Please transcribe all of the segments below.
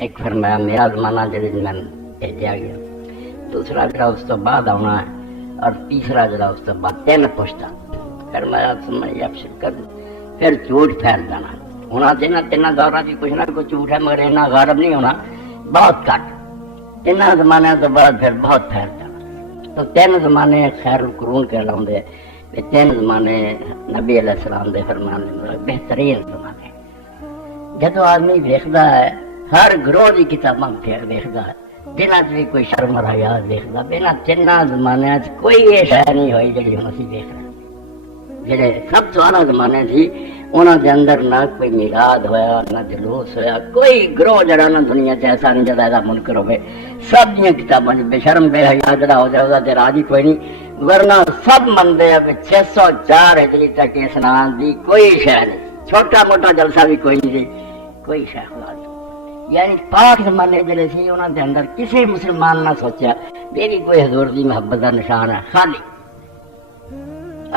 ایک فرمایا میرا زمانہ جڑے میں بھیجا گیا، دوسرا جڑا اس تو بعد آنا ہے، اور تیسرا جڑا اس تو بعد تین پوچھتا فرمایا سمجھ ابشر کر پھر جھوٹ پھیل جانا ہونا دینا تین دورہ کی کچھ نہ کچھ جھوٹ ہے مگر اتنا غالب نہیں ہونا، بہت کٹ ان زمانے تو بعد پھر بہت پھیل جانا۔ تو تین زمانے خیر القرون کہلاؤں دے، تین زمانے نبی علیہ السلام دے فرمان بہترین زمانے۔ جدو آدمی دیکھتا ہے ہر گروہ کی کتاباں دیکھتا ہے، جنہ بھی کوئی شرم اور حیا دیکھتا، بنا تین زمانے کوئی یہ شے نہیں ہوئی جی ہم اسی دیکھ رہے ہیں۔ جڑے سب تو آنا زمانے تھی انہوں کے اندر نہ کوئی میلاد ہویا نہ جلوس ہویا، کوئی گروہ جڑا نہ دنیا ایسا نہیں جدا ایسا منکر ہوئے۔ سب دیا کتاباں بے شرم بے حیا جڑا ہو جائے تے راضی کوئی نہیں، ورنہ سب منتے ہیں 604 ہجری تک اسلام دی کوئی شے نہیں، چھوٹا موٹا جلسہ بھی کوئی نہیں، کوئی شے خدا نہیں۔ یعنی پاک زمانے جڑے سی انہوں کے اندر کسی مسلمان نہ سوچا میری کوئی حضور دی محبت کا نشان ہے، خالی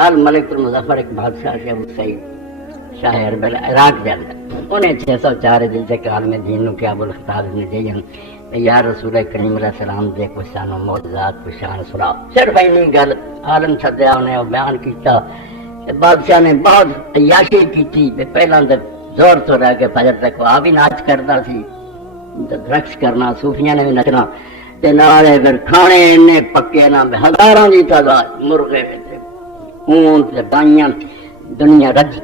الملک المظفر ایک بادشاہ سے ابو سعید شاہ عربل عراق کے اندر انہیں 604 دن سے کہ عالم دین نو کیا ابو الخطاب ابن جیہن یا رسول کریم علیہ السلام دے کچھ سانو معجزات کچھ شان سنا، صرف اینی گل عالم سدیا انہیں بیان کیتا۔ بادشاہ نے بہت عیاشی کی، پہلا تو زور تو رہ کے فجر تک آ بھی ناچ کرتا سی، رقص کرنا، صوفیاں نے بھی نچنا، نالے پھر کھانے انے پکے نہ ہزاراں دی تعداد مرغے اونٹ گائیاں دنیا رج۔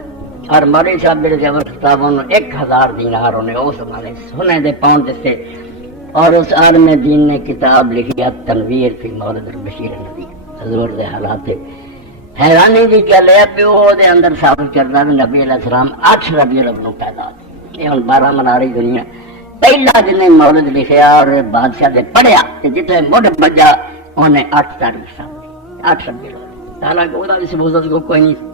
اور مولوی صاحب میرے جبر خطاب 1000 دینار انہیں اس والے سونے دے پاؤنڈ دیتے، اور اس عالم دین نے کتاب لکھی تنویر فی مولد البشیر النبی، حضور دے حالات حیرانی کی گل ہے کہ وہ دے اندر ثابت کرتا ہے نبی علیہ السلام 8 ربیع الاول پیدا ہوئے، یہ ہن 12 منا رہی دنیا۔ پہلا جن نے مولد لکھیا اور بادشاہ نے پڑھیا کہ جتنے مڈ بجا انہیں 8 تاریخ سامنے 8 ربیع الاول، حالانکہ وہ بھی ثبوت کوئی نہیں۔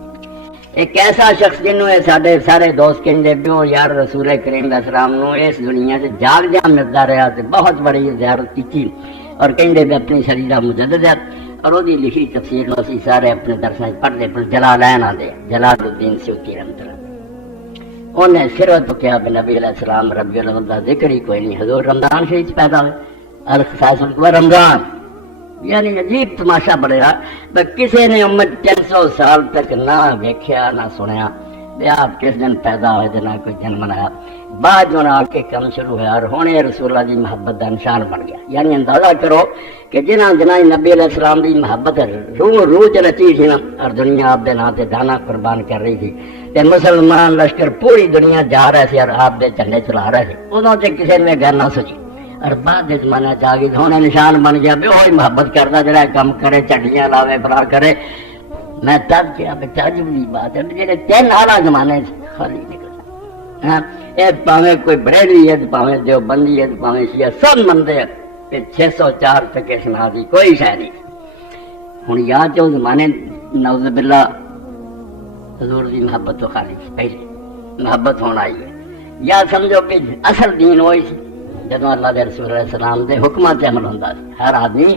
ایک ایسا شخص جنہوں نے سارے سارے دوست کہندے پیو یار رسول کریم علیہ السلام نو اس دنیا سے جاگ جا ملتا رہا تے بہت بڑی زیارت کی، اور کہندے بھی اپنی شریعہ مجدد ہے، اور وہ لکھی تفسیر نو اسی سارے اپنے درساں پڑھتے پر جلالین آدھے جلال الدین سیوطی رحمۃ اللہ انہیں صرف تو کیا نبی علیہ السلام ربیع الاول کا ذکر ہی کوئی نہیں، حضور رمضان شریف پیدا ہوئے الخصائص رمضان، یعنی عجیب تماشا بڑے رہا، کسی نے امت 300 سال تک نہ ویکھیا نہ سنیا بے آپ کس دن پیدا ہوئے نہ کوئی دن منایا، بعد جو آ کے کم شروع ہوا اور ہونے رسول اللہ دی محبت کا نشان بن گیا۔ یعنی اندازہ کرو کہ جنہ نبی علیہ السلام دی محبت روح رچی تھی نا، اور دنیا آپ دے نام تے دانا قربان کر رہی تھی، تے مسلمان لشکر پوری دنیا جا رہے تھے اور آپ دے جھنڈے چلا رہے تھے، ادوں تے کسی نے گھر نہ سوچی، اور بعد زمانہ جاگی ہونے نشان بن گیا بھی وہی محبت کرتا جڑا کم کرے جھنڈیاں لاوے بلا کرے۔ میں تب کیا تعجب کی بات ہے جی 3 اعلیٰ زمانے خالی نکل یہ پاویں کوئی بریلوی ہے پاویں دیوبندی ہے پاویں شیعہ سب منتے ہیں کہ 604 تک سنا دی کوئی شے نہیں۔ ہوں یا جو زمانے نعوذ باللہ حضور دی محبت تو خالی پہلے محبت ہونا ہی ہے، یا سمجھو کہ اصل دین وہی سی جدو اللہ دے رسول علیہ السلام دے حکمات تے عمل ہوندا سی، ہر آدمی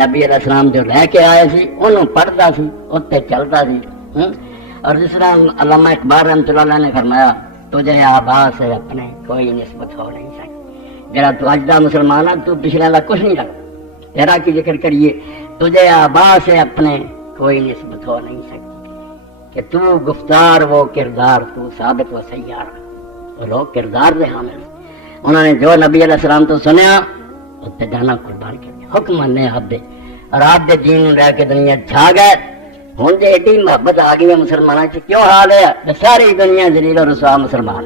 نبی علیہ السلام جو لے کے آئے سی انہوں پڑھتا سی اتنے چلتا سی۔ اور جس طرح علامہ اقبال رحمۃ اللہ علیہ نے فرمایا تجھے آبا سے اپنے کوئی نسبت ہو نہیں سکتی، جرا تو اج دا مسلمان ہے تو پچھلے کا کچھ نہیں لگتا، تیرا کی ذکر کریے تجھے آبا سے اپنے کوئی نسبت ہو نہیں سکتی، کہ تو گفتار وہ کردار تو ثابت و سیار، وہ لوگ کردار دے حامل، انہوں نے جو نبی علیہ السلام تو سنیا اتنے جانا قربان کر دیا، حکم نے آپ دے، اور آپ دے دین رہ کے دنیا چھا گئے۔ ہوں جی ایڈی محبت آ گئی ہے مسلمانوں سے، کیوں حال ہے ساری دنیا ذلیل و رسوا مسلمان،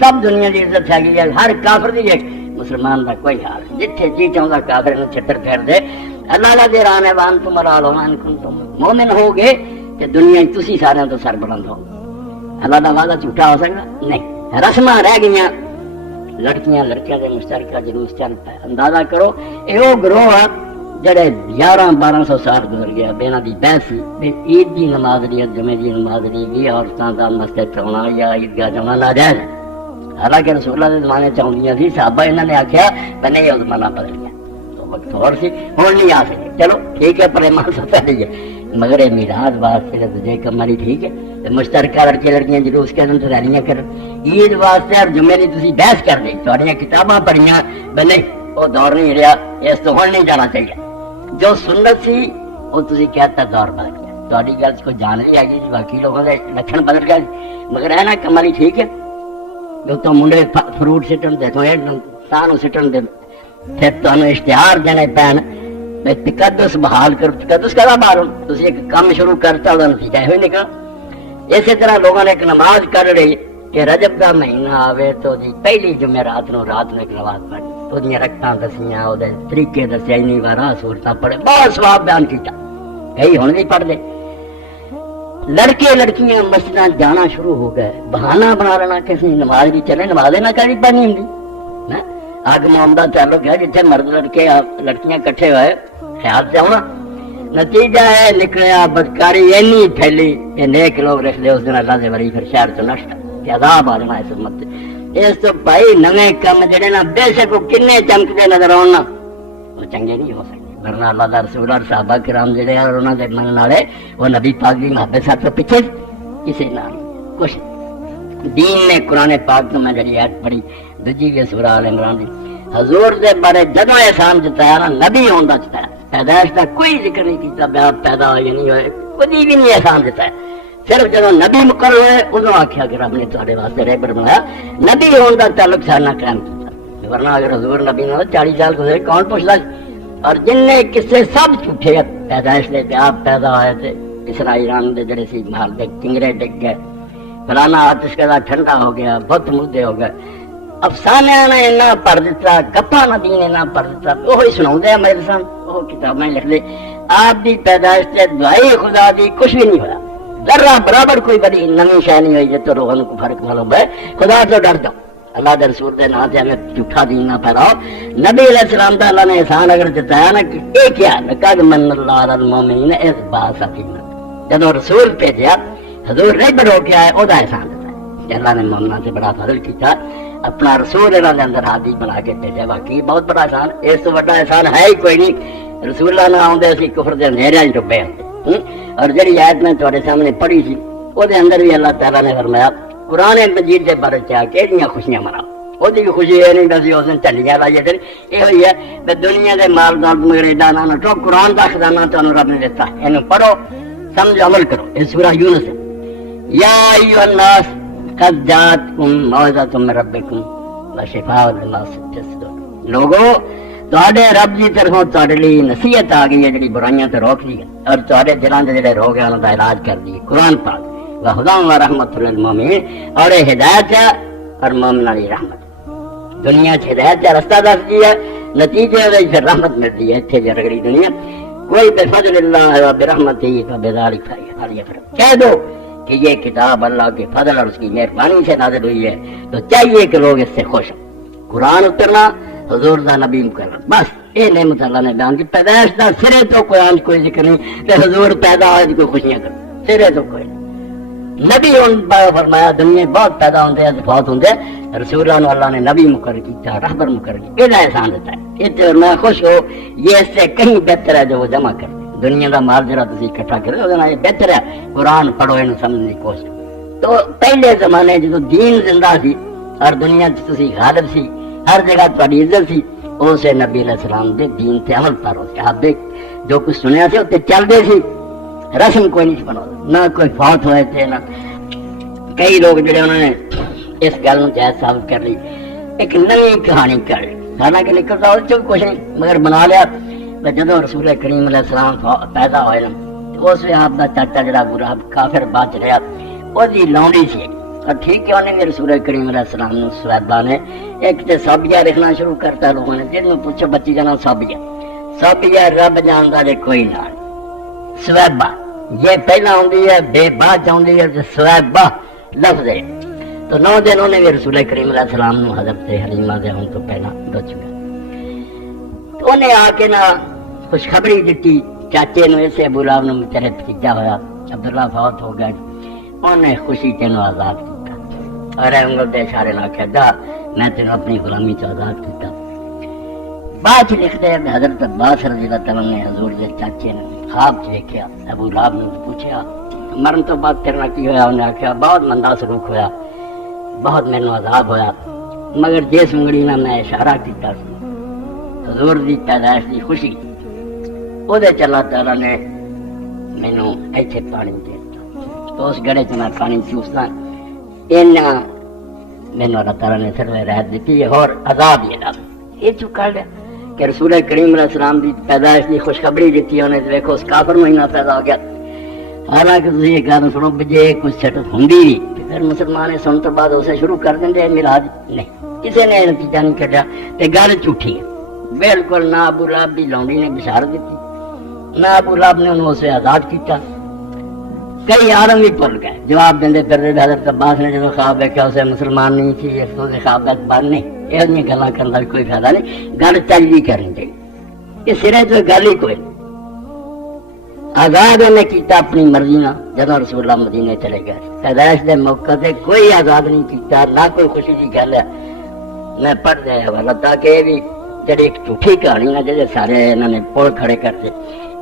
سب دنیا کی عزت ہے گئی ہے، ہر کافر دی ایک مسلمان کا کوئی حال ہے، جتھے جی چاہتا کافر نے چھتر پھیر دے، اللہ لا دے ران ہے وان تم رالو ان کنتم مومن ہو گے کہ دنیا تسی سارے تو سر بلند ہو، اللہ کا وعدہ جھوٹا ہو سکتا نہیں، رسماں رہ گئیاں، لڑکیاں لڑکیاں دے مشترکہ جلوس چل پائے۔ اندازہ کرو یہ گروہ ہے جڑے 1100-1200 سال گزر گیا بینا دی بحث سی عید دی نماز لی جمعے دی نماز لی بھی عورتوں کا مسجد ہونا یا عیدگاہ جانا ناجائز ہے، حالانکہ رسول اللہ کے زمانے چاہیے سی، صحابہ انہوں نے آخیا میں نہیں وہ زمانہ بدل گیا تو وقت اور سی ہوں نہیں آ سکے، چلو ٹھیک ہے پر ایمان ستا نہیں ہے مگر یہ میراث واسطے تجھے کمالی ٹھیک ہے مشترکہ لڑکے لڑکیاں جلوس کے اندر ریلیاں کر عید واسطے اور جمعے کی تسی بحث کر دیں تھوڑی کتاباں پڑھیاں نہیں وہ دور نہیں رہا اس تو ہن نہیں جانا چاہیے جو سنت سی وہ تسی کہتا دور بدل گیا تھوڑی گل کو جان رہی ہے باقی لوگوں کے لکھن بدل گئے مگر ہے نا کمالی ٹھیک ہے جو تو منڈے فروٹ سٹن دے تو سانو سٹن دے پھر تمہیں اشتہار دینے پین تقدس بحال کر تقدس کا بحال تسی ایک کام شروع کرتا ہوگا نتیجہ ہوئی نکلا اسی طرح لوگوں نے ایک نماز کر رہی کہ رجب کا مہینہ آوے تو جی پہلی جمعے رات نو ایک نماز پڑھ وہ رکھتاں دسیاں وہ طریقے دسیا انی وارا صورتاں پڑھے بہت ثواب بیان کیتا کئی ہن بھی پڑھ دے لڑکے لڑکیاں مسجد جانا شروع ہو گئے بہانہ بنا لینا کسی نماز بھی چلے نماز نہ کری پڑھنی ہوں اگ معاملہ تعلق ہے جتنے مرد لڑکے لڑکیاں کٹھے ہوئے خیال سے ہونا نتیجہ ہے نکلیا بدکاری اینی پھیلی کہ نیک لوگ رکھ دے اس دن اللہ سے وری پھر شہر تو نشٹ کہ عذاب آ جانا اس امت اس تو بھائی نویں کم جڑے نا بے شک کنے چمکتے نظر آنا وہ چنگے نہیں ہو سکتے ورنہ اللہ دا رسول اور صحابہ کرام جڑے ہیں انہاں دے منن والے وہ نبی پاک دی محبت ساتھ تو پیچھے کسی نال کچھ دین نے قرآن پاک تو میں جڑی ایت پڑھی دجی کے سورہ آل عمران دی حضور دے بارے جدوں احسان جتایا نا نبی ہوندا جتایا پیدائش کا کوئی ذکر نہیں کیتا بیا پیدا ہوئے نہیں ہوئے کوئی بھی نہیں احسان جتایا صرف جدوں نبی مقرر ہوئے ادوں آکھیا کہ رب نے تہاڈے واسطے رہبر بنایا نبی ہون دا تعلق سارے نال قائم کیتا ورنہ اگر حضور نبی نہ 40 سال گزرے کون پوچھدا اور جن نے قصے سب جھوٹے پیدائش دے آپ پیدا ہوئے تھے اسرائیلان دے جڑے سی محل دے کنگرے ڈگ گئے فلانا آتش کا ٹھنڈا ہو گیا بت مردے ہو گئے افسانے نے اتنا پڑھ دیتا گپا نبی نے اتنا پڑھ دیتا وہی سنا میرے سن وہ کتابیں لکھ دے آپ دی پیدائش سے دعائی خدا دی کچھ بھی نہیں ہوا ذرہ برابر کوئی بڑی نئی شے نہیں ہوئی جب تو روحن کو فرق معلوم ہے خدا تو ڈر جاؤ اللہ کے رسول دے نام سے ہمیں جھوٹا دین نہ پھیلاؤ نبی علیہ السلام کا اللہ نے احسان اگر جتایا نا کہ یہ کیا لقد من اللہ علی المؤمنین اذ بعث فیہم جب رسول بھیجا حضور رہبر ہو کے آئے وہ احسان جتایا اللہ نے مومنوں سے بڑا فضل کیا اپنا رسول انہوں نے اندر ہاتھی بنا کے بھیجا باقی بہت بڑا احسان اس تو بڑا احسان ہے ہی کوئی نہیں رسول اللہ نہ آؤں اسی کفر دے اندھیرے وچ ڈبے ہوندے اور جڑی آیت میں تہاڈے سامنے پڑھی سی وہ دے اندر بھی اللہ تعالیٰ نے فرمایا قرآن مجید دے بارے چاہ کے اتنیاں خوشیاں مناؤ وہ بھی خوشی یہ نہیں بس اس دن چلیاں لائیے دل یہ ہوئی ہے کہ دنیا دے مال دولت مگر ایڈا نہ نٹو قرآن دا خزانہ تمہیں رب نے دیتا ہے انہوں پڑھو سمجھ عمل کرو اس سورہ یونس ہے یا ایھا الناس قد جاءتکم موعظۃ من ربکم وشفاء لما فی الصدور لوگوں تہاڈے رب دی طرفوں تہاڈے لیے نصیحت آ گئی ہے جڑی برائیاں تے روک دی ہے اور تہاڈے دلاں دے جڑے روگ ہیں انہاں دا علاج کر دی قرآن پاک وہدی و رحمت للمؤمنین اور ہدایت ہے اور مومناں دی رحمت دنیا چ ہدایت کا رستہ دس دیا نتیجے پھر رحمت ملتی ہے اتنے جرگڑی دنیا کوئی بے فضل اللہ و برحمت ہی فبذلک فلیفرحوا کہہ دو کہ یہ کتاب اللہ کے فضل اور اس کی مہربانی سے نازل ہوئی ہے تو چاہیے کہ لوگ اس سے خوش ہوں قرآن اترنا حضور دا نبی مقرر بس یہ نعمت اللہ نے بیان کی پیدائش دا سرے تو قرآن کوئی ذکر نہیں کہ حضور پیدا ہوئے کوئی خوشیاں کر سرے تو کوئی نبی ان فرمایا دنیا بہت پیدا ہوتے ہیں بہت ہوتے ہیں رسول اللہ نے نبی مقرر کیا رہبر مقرر کیا یہ احسان دیتا ہے یہ میں خوش ہو یہ اس سے کہیں بہتر ہے جو وہ جمع کر دنیا کا مال جرا تھی اکٹھا کرے یہ بہتر ہے قرآن پڑھو یہ سمجھنے کی کوشش تو پہلے زمانے جدو دین زندہ سی اور دنیا تھی غالب سی ہر جگہ تاری عزت سی اسے نبی علیہ السلام دے دین تے عمل پارو سی آپ جو کچھ سنیا سی اتنے چلتے سی رسم کوئی نہیں بنا نہ کوئی فوت ہوئے تھے نہ کئی لوگ جڑے انہوں نے اس گل میں جائز ثابت کر لی ایک نئی کہانی کر لی حالانکہ نکلتا اس چ کچھ نہیں مگر بنا لیا جدو رسول کریم علیہ السلام پیدا ہوئے نا اس میں آپ کا چاچا جڑا برا کافر بچ رہا وہ لونڈی سی اور ٹھیک ہے انہیں بھی رسول کریم علیہ السلام نے صحابہ نے ایک تو سابیہ لکھنا شروع کرتا لوگوں نے جن میں پوچھو بچی کا نام سابیہ رب جانتا جے کوئی نہ سویبہ یہ پہلا ہوندی ہے بے بعد ہوندی ہے سویبہ لفظ ہے تو 9 دن انہیں بھی رسول کریم علیہ السلام نے حضرت حلیمہ دے ہون تو پہلا بچ گیا تو انہیں آ کے نہ خوشخبری دیتی چاچے نے اسے ابو لہب نے تیرے بھتیجا ہوا عبداللہ فوت ہو گیا انہیں خوشی تینوں آزاد کیتا اور انگل دے اشارے نہ کہتا میں تینوں اپنی غلامی تو آزاد کیتا بعد لکھ دے حضرت عباس رضی اللہ تعالیٰ نے حضور دے چاچے نے خواب دیکھا ابو لہب نے پوچھا مرن تو بعد تیرے نال کی ہویا؟ انہیں آخیا بہت مندا سلوک ہویا، بہت مینوں عذاب ہویا، مگر جس انگلی نال میں اشارہ کیتا سی حضور دی پیدائش دی خوشی او دے اللہ تعالیٰ نے مینوں ایتھے پانی دے دتا، تو اس گڑے چ میں پانی چوسدا اینا مینوں اللہ تعالیٰ نے سروے رحمت دیتی اور عذاب یہ چکا لیا کہ رسول کریم علیہ السلام دی پیدائش دی خوشخبری دیتی انہیں تو دیکھو اس کافر مہینہ پیدا ہو گیا۔ حالانکہ تسی یہ گل سنو بجے کچھ سٹ ہوندی پھر مسلمان سن تو بعد اسے شروع کر دیں میلاد، نہیں کسی نے نتیجہ نہیں کھڈیا تے گل جھوٹھی ہے بالکل۔ نہ ابو لہب دی لونڈی نے بشارت دیتی، نہ ابو لہب نے انہوں اسے آزاد کیتا، کئی عالم بھی بھول گئے جواب دے پھر حضرت عباس نے جب خواب دیکھا اسے مسلمان نہیں تھی اس کو خواب اخبار نہیں، یہ گلاں کرنے کا بھی کوئی فائدہ نہیں، گل چنگی کرنی چاہیے، یہ سرے تو گل ہی کوئی آزاد انہیں کیتا اپنی مرضی نہ جب رسول اللہ مدینے چلے گئے، پیدائش دے موقع سے کوئی آزاد نہیں کیتا، نہ کوئی خوشی کی گل ہے۔ میں پڑھ دیا حوالہ تاکہ یہ بھی جڑی ایک جھوٹھی کہانی نہ جیسے سارے انہوں نے پول کھڑے کرتے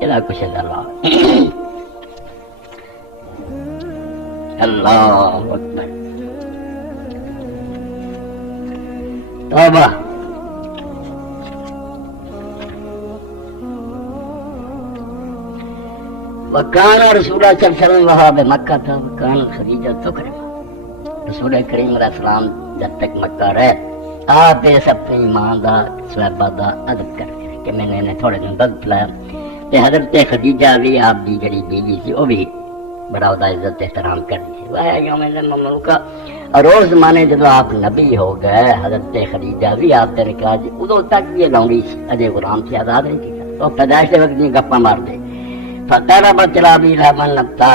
یہ کچھ اللہ اللہ اکبر توبہ۔ وکان رسول اللہ صلی اللہ علیہ وسلم وہاں بے مکہ تھا، وکان خدیجہ تکرم، رسول کریم علیہ السلام جب تک مکہ رہے آپ اس اپنی ماں دا صحابہ دا ادب کر کے کہ میں نے انہیں تھوڑے دن دودھ پلایا تے حضرت خدیجہ بھی آپ دی جڑی بیوی سی وہ بھی بڑا دا عزت احترام کرنی سی۔ وہ یوم مملوکہ اور اس زمانے جب آپ نبی ہو گئے حضرت خدیجہ بھی آپ نے کہا جی ادو تک یہ لونڈی سی اجے غلام سے آزاد نہیں کیا، تو پیدائش کے وقت گپا مار دے فتح بچلا بھی لمن نبتا،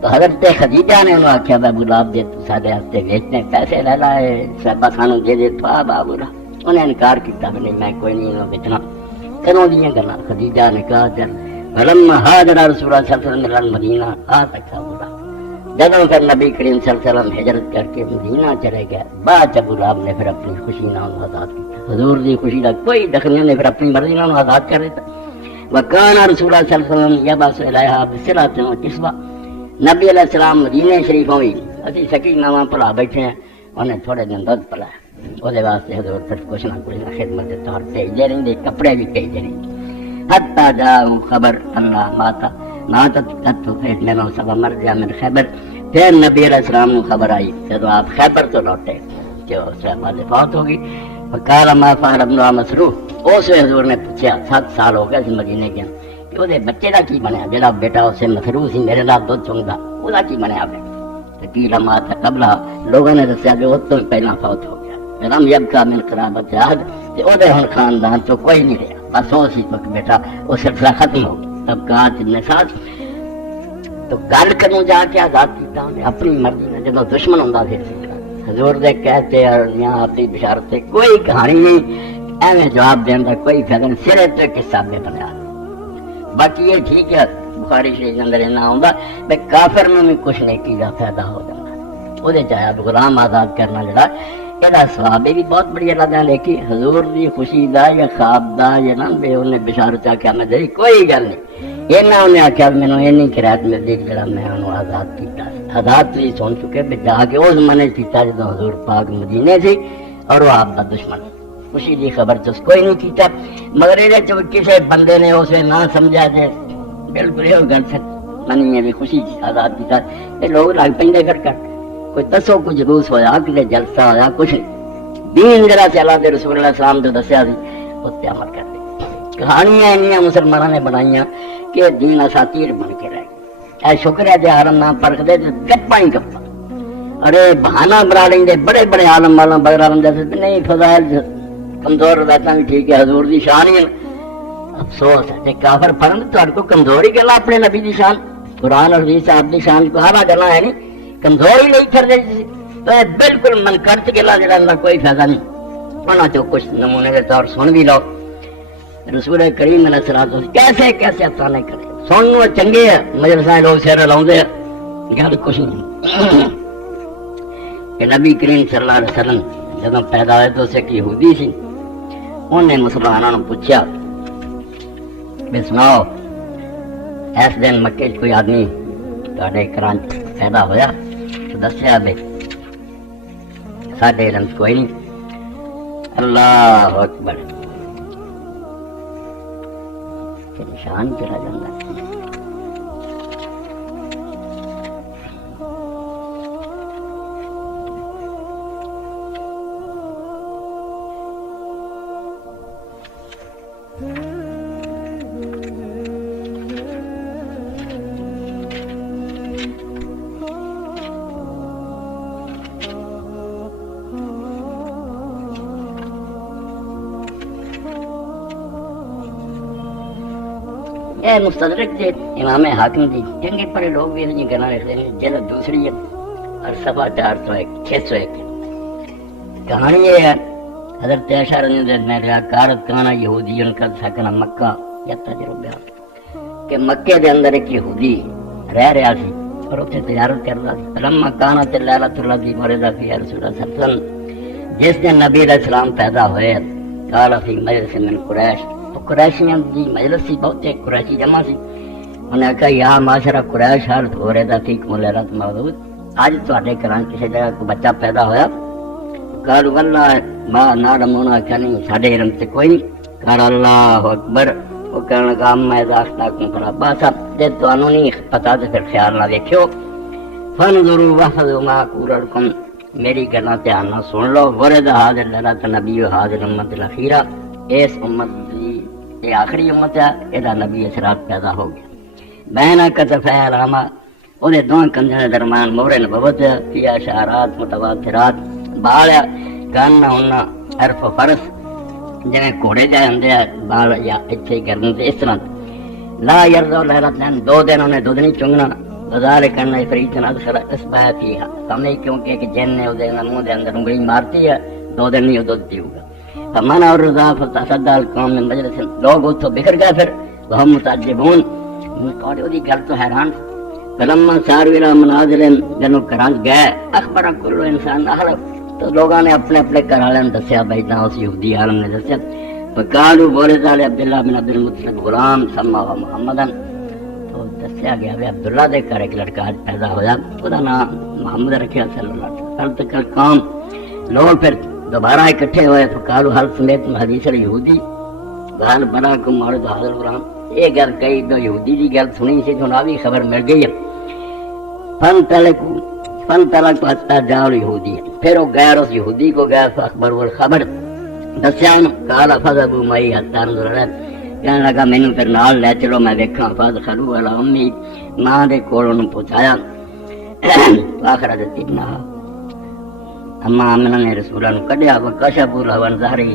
تو حضرت خدیجہ نے انہوں آخیا ابو لہب دے سارے ہفتے ویچنے پیسے لے لائے صاحبہ سانو دے دے تو ابو لہب انہیں انکار کیا بھی نہیں میں کوئی نہیں انہوں بیچنا کروں دیا گلا۔ خدیجہ نے کہا چل فلما ہاجر رسول اللہ صلی اللہ علیہ وسلم من المدینہ آ تک ابو لہب، جدوں پھر نبی کریم صلی اللہ علیہ وسلم ہجرت کر کے مدینہ چلے گئے بعد ابو لہب نے پھر اپنی خوشی نہ انہوں آزاد کیا، حضور دی خوشی کا کوئی دخل نہیں، نے پھر اپنی مرضی نہ انہوں آزاد کر دیتا۔ وکان رسول اللہ صلی اللہ علیہ وسلم یبعث الیہا بصلۃ و کسوہ، نبی علیہ السلام مدینے شریف ہوئی اسی سکی نواں پلا بیٹھے ہیں انہیں تھوڑے دن دودھ پلایا وہ واسطے حضور پھر کچھ نہ خدمت کے طور بھیجتے رہتے کپڑے بھی بھیجتے رہتے حتی جاءہم خبر اللہ ماتا ماتت تتو پھر میں سب مر گیا من خیبر۔ پھر نبی علیہ السلام نے خبر آئی جب آپ خیبر تو لوٹے کہ صحابہ سے فوت ہوگی، فقال ما فعل ابن مسروق، اس حضور نے پوچھا 7 سال ہو گئے اس مدینے کے کہ وہ بچے کا کی بنیا جا بیٹا اسے مسروق سی میرے نال دودھ چونگتا وہ کی بنیا آپ تکیلا مات قبلہ لوگوں نے دسیا کہ وہ تو پہلا فوت ہو گیا، رم یبکا من قرابت عہد وہ ہن خاندان تو کوئی نہیں رہا، بس وہ سی وقت بیٹا وہ سلسلہ ختم ہو گیا۔ تب کہا ابن سعد تو گل کروں جا کے آزاد کیتا انہیں اپنی مرضی نے جب دشمن ہوں پھر حضور دے کہتے اور یہاں اپنی بشارت سے کوئی کہانی نہیں ایویں جواب دینے کا کوئی فائدہ نہیں، سرے تو کسا میں بنیا۔ باقی یہ ٹھیک ہے بخاری شریف اندر اتنا آؤں بے کافر میں بھی کچھ نیکی کا فائدہ ہو جاتا وہ چاہے غلام آزاد کرنا جڑا یہ سواب بھی بہت بڑی اللہ نے لیکن حضور دی خوشی دا یا خواب دا یا نہ بے انہیں بشارت آخیا میں دے کوئی گل نہیں یہ نہ انہیں آخیا مینوں یہ نہیں کرایت ملتی جڑا میں انہوں آزاد کیتا آزاد بھی سن چکے بھی جا کے اس زمانے کیتا جدو حضور پاک مدینے سی اور وہ آپ کا دشمن خوشی دی خبر تو کوئی نہیں کیتا مگر یہ کسی بندے نے اسے نہ سمجھا جائے بالکل یہ گل سے منی ہے بھی خوشی آزاد کیتا یہ لوگ لگ پہ کٹ کٹ کوئی دسو کچھ جلوس ہویا کسی جلسہ ہویا کچھ نہیں دین جرا چلا دے رسول اللہ السلام جو دسیا سی اس پہ عمل کر دے کہانیاں انیاں مسلمانوں نے بنائیاں کہ دین اساتیر بن کے رہ گئے اے شکر ہے جی عالم نہ پرکھ دے گپا ہی گپا ارے بہانہ بنا لیں دے بڑے بڑے عالم والا بغیر عالم جیسے نہیں فضائل کمزور روایتاں بھی ٹھیک ہے حضور دی شان ہی افسوس ہے کہ کافر پڑھن تو کو کمزور ہی گلا اپنے نبی دی شان قرآن اور حدیث آپ دی شان کو ہوا گلا ہے نہیں کمزور ہی نہیں کر دے تو بالکل من کرچ گلا جڑا اللہ کوئی فائدہ نہیں انہاں تو کچھ نمونے کے طور سن بھی لو رسول کریم علیہ السلام کیسے کیسے افسانے کرے سنو چنگے ہے مجلساں لوگ سیر لاؤندے گل کچھ نہیں کہ نبی کریم صلی اللہ علیہ وسلم جب پیدا ہوئے تو اسے ایک یہودی سی انہیں مسلمانوں نے پوچھا بھی سناؤ اس دن مکے کوئی آدمی تھوڑے گھراں پیدا ہویا تو دسیا بے ساڈے علم کوئی نہیں. اللہ اکبر نشان چلا جاتا ہے. اے مستدرک دے امام حاکم دی چنگے پڑے لوگ بھی نہیں کرنا رہتے ہیں. جلد دوسری ہے اور صفحہ 401 کہانی یہ ہے حضرت عائشہ رضی اللہ عنہا نے کارت کانا یہودیوں کا سکن مکہ یا تجربہ کہ مکے دے اندر ایک یہودی رہ رہا سی اور اتنے تجارت کرتا سی. لما کانت اللیلۃ التي ولد فیہا رسول اللہ صلی اللہ علیہ وسلم جس دن نبی علیہ السلام پیدا ہوئے قال فی مجلس من قریش تو قریشیاں دی مجلس سی بہت ایک قریشی جمع سی. انہوں نے کہا یا معاشرہ قریش حالت ہو رہا تھی لیلۃ موجود آج تواڈے گھراں کسی جگہ کو بچہ پیدا ہویا. قالوا واللہ ما نعلمون کہ نہیں ساڈے علم سے کوئی نہیں. قال اللہ اکبر وہ کہنے لگا اما اذا اخطاکم فلا باس جے تانوں نہیں پتہ تے پھر خیال نہ دیکھو. فانظروا واحفظوا ما اقول لكم میری گلاں دھیان نال سن لو. ورد حاضر لیلۃ نبی حاضر امت الاخیرہ اس امت دی یہ آخری امت ہے یہ نبی اسرات پیدا ہو گیا. بینا کتفہ علامہ وہ دونوں کندھے کے درمیان مہر نبوت فی اشارات متواترات بال گانا ہونا حرف فرس جویں گھوڑے جائے ہوں بال یا اتنے گرم سے اس طرح لا یرزو لیلتین 2 دن انہیں دودھ نہیں چنگنا بازار کرنا فریت ادخل اسبہ فیہا سمجھ کیونکہ ایک جن نے وہ منہ دے اندر انگلی مارتی ہے 2 دن نہیں وہ دودھ پیو گا. فمن اور رضا فتصدى القوم من مجلس لوگ اتو بکھر گئے پھر وہ متعجبون اور دی گل تو حیران. فلما ساروا الى منازل جنو گھراں گئے اخبر کل انسان اخر تو لوگوں نے اپنے اپنے گھر والوں دسیا بھائی نہ اس یہودی عالم نے دسیا. فقالوا بولد علی عبداللہ بن عبد المطلب غلام سما محمدن تو دسیا گیا کہ عبداللہ دے گھر ایک لڑکا پیدا ہوا اس کا نام محمد رکھا صلی اللہ علیہ وسلم. تک قوم لوگ پھر دوبارہ اکٹھے ہوئے. فقالوا حل سمیت حدیث یہودی غال بنا کو مولد حاضر غلام یہ گل کئی دو یہودی دی گل سنی سی جو بھی خبر مل گئی ہے. فن تلک حتی جاؤ یہودی پھر وہ غیر اس یہودی کو گیا فاخبر والخبر دسیا قال فذهبوا معي حتى انظر کہنے لگا مینوں پھر نال لے چلو میں ویکھاں. فادخلوا على امي ماں دے کول انہوں پہنچایا. فاخرجت ابنها اما آمنہ نے رسولہ نو کڈیا وکشفوا له عن ظهره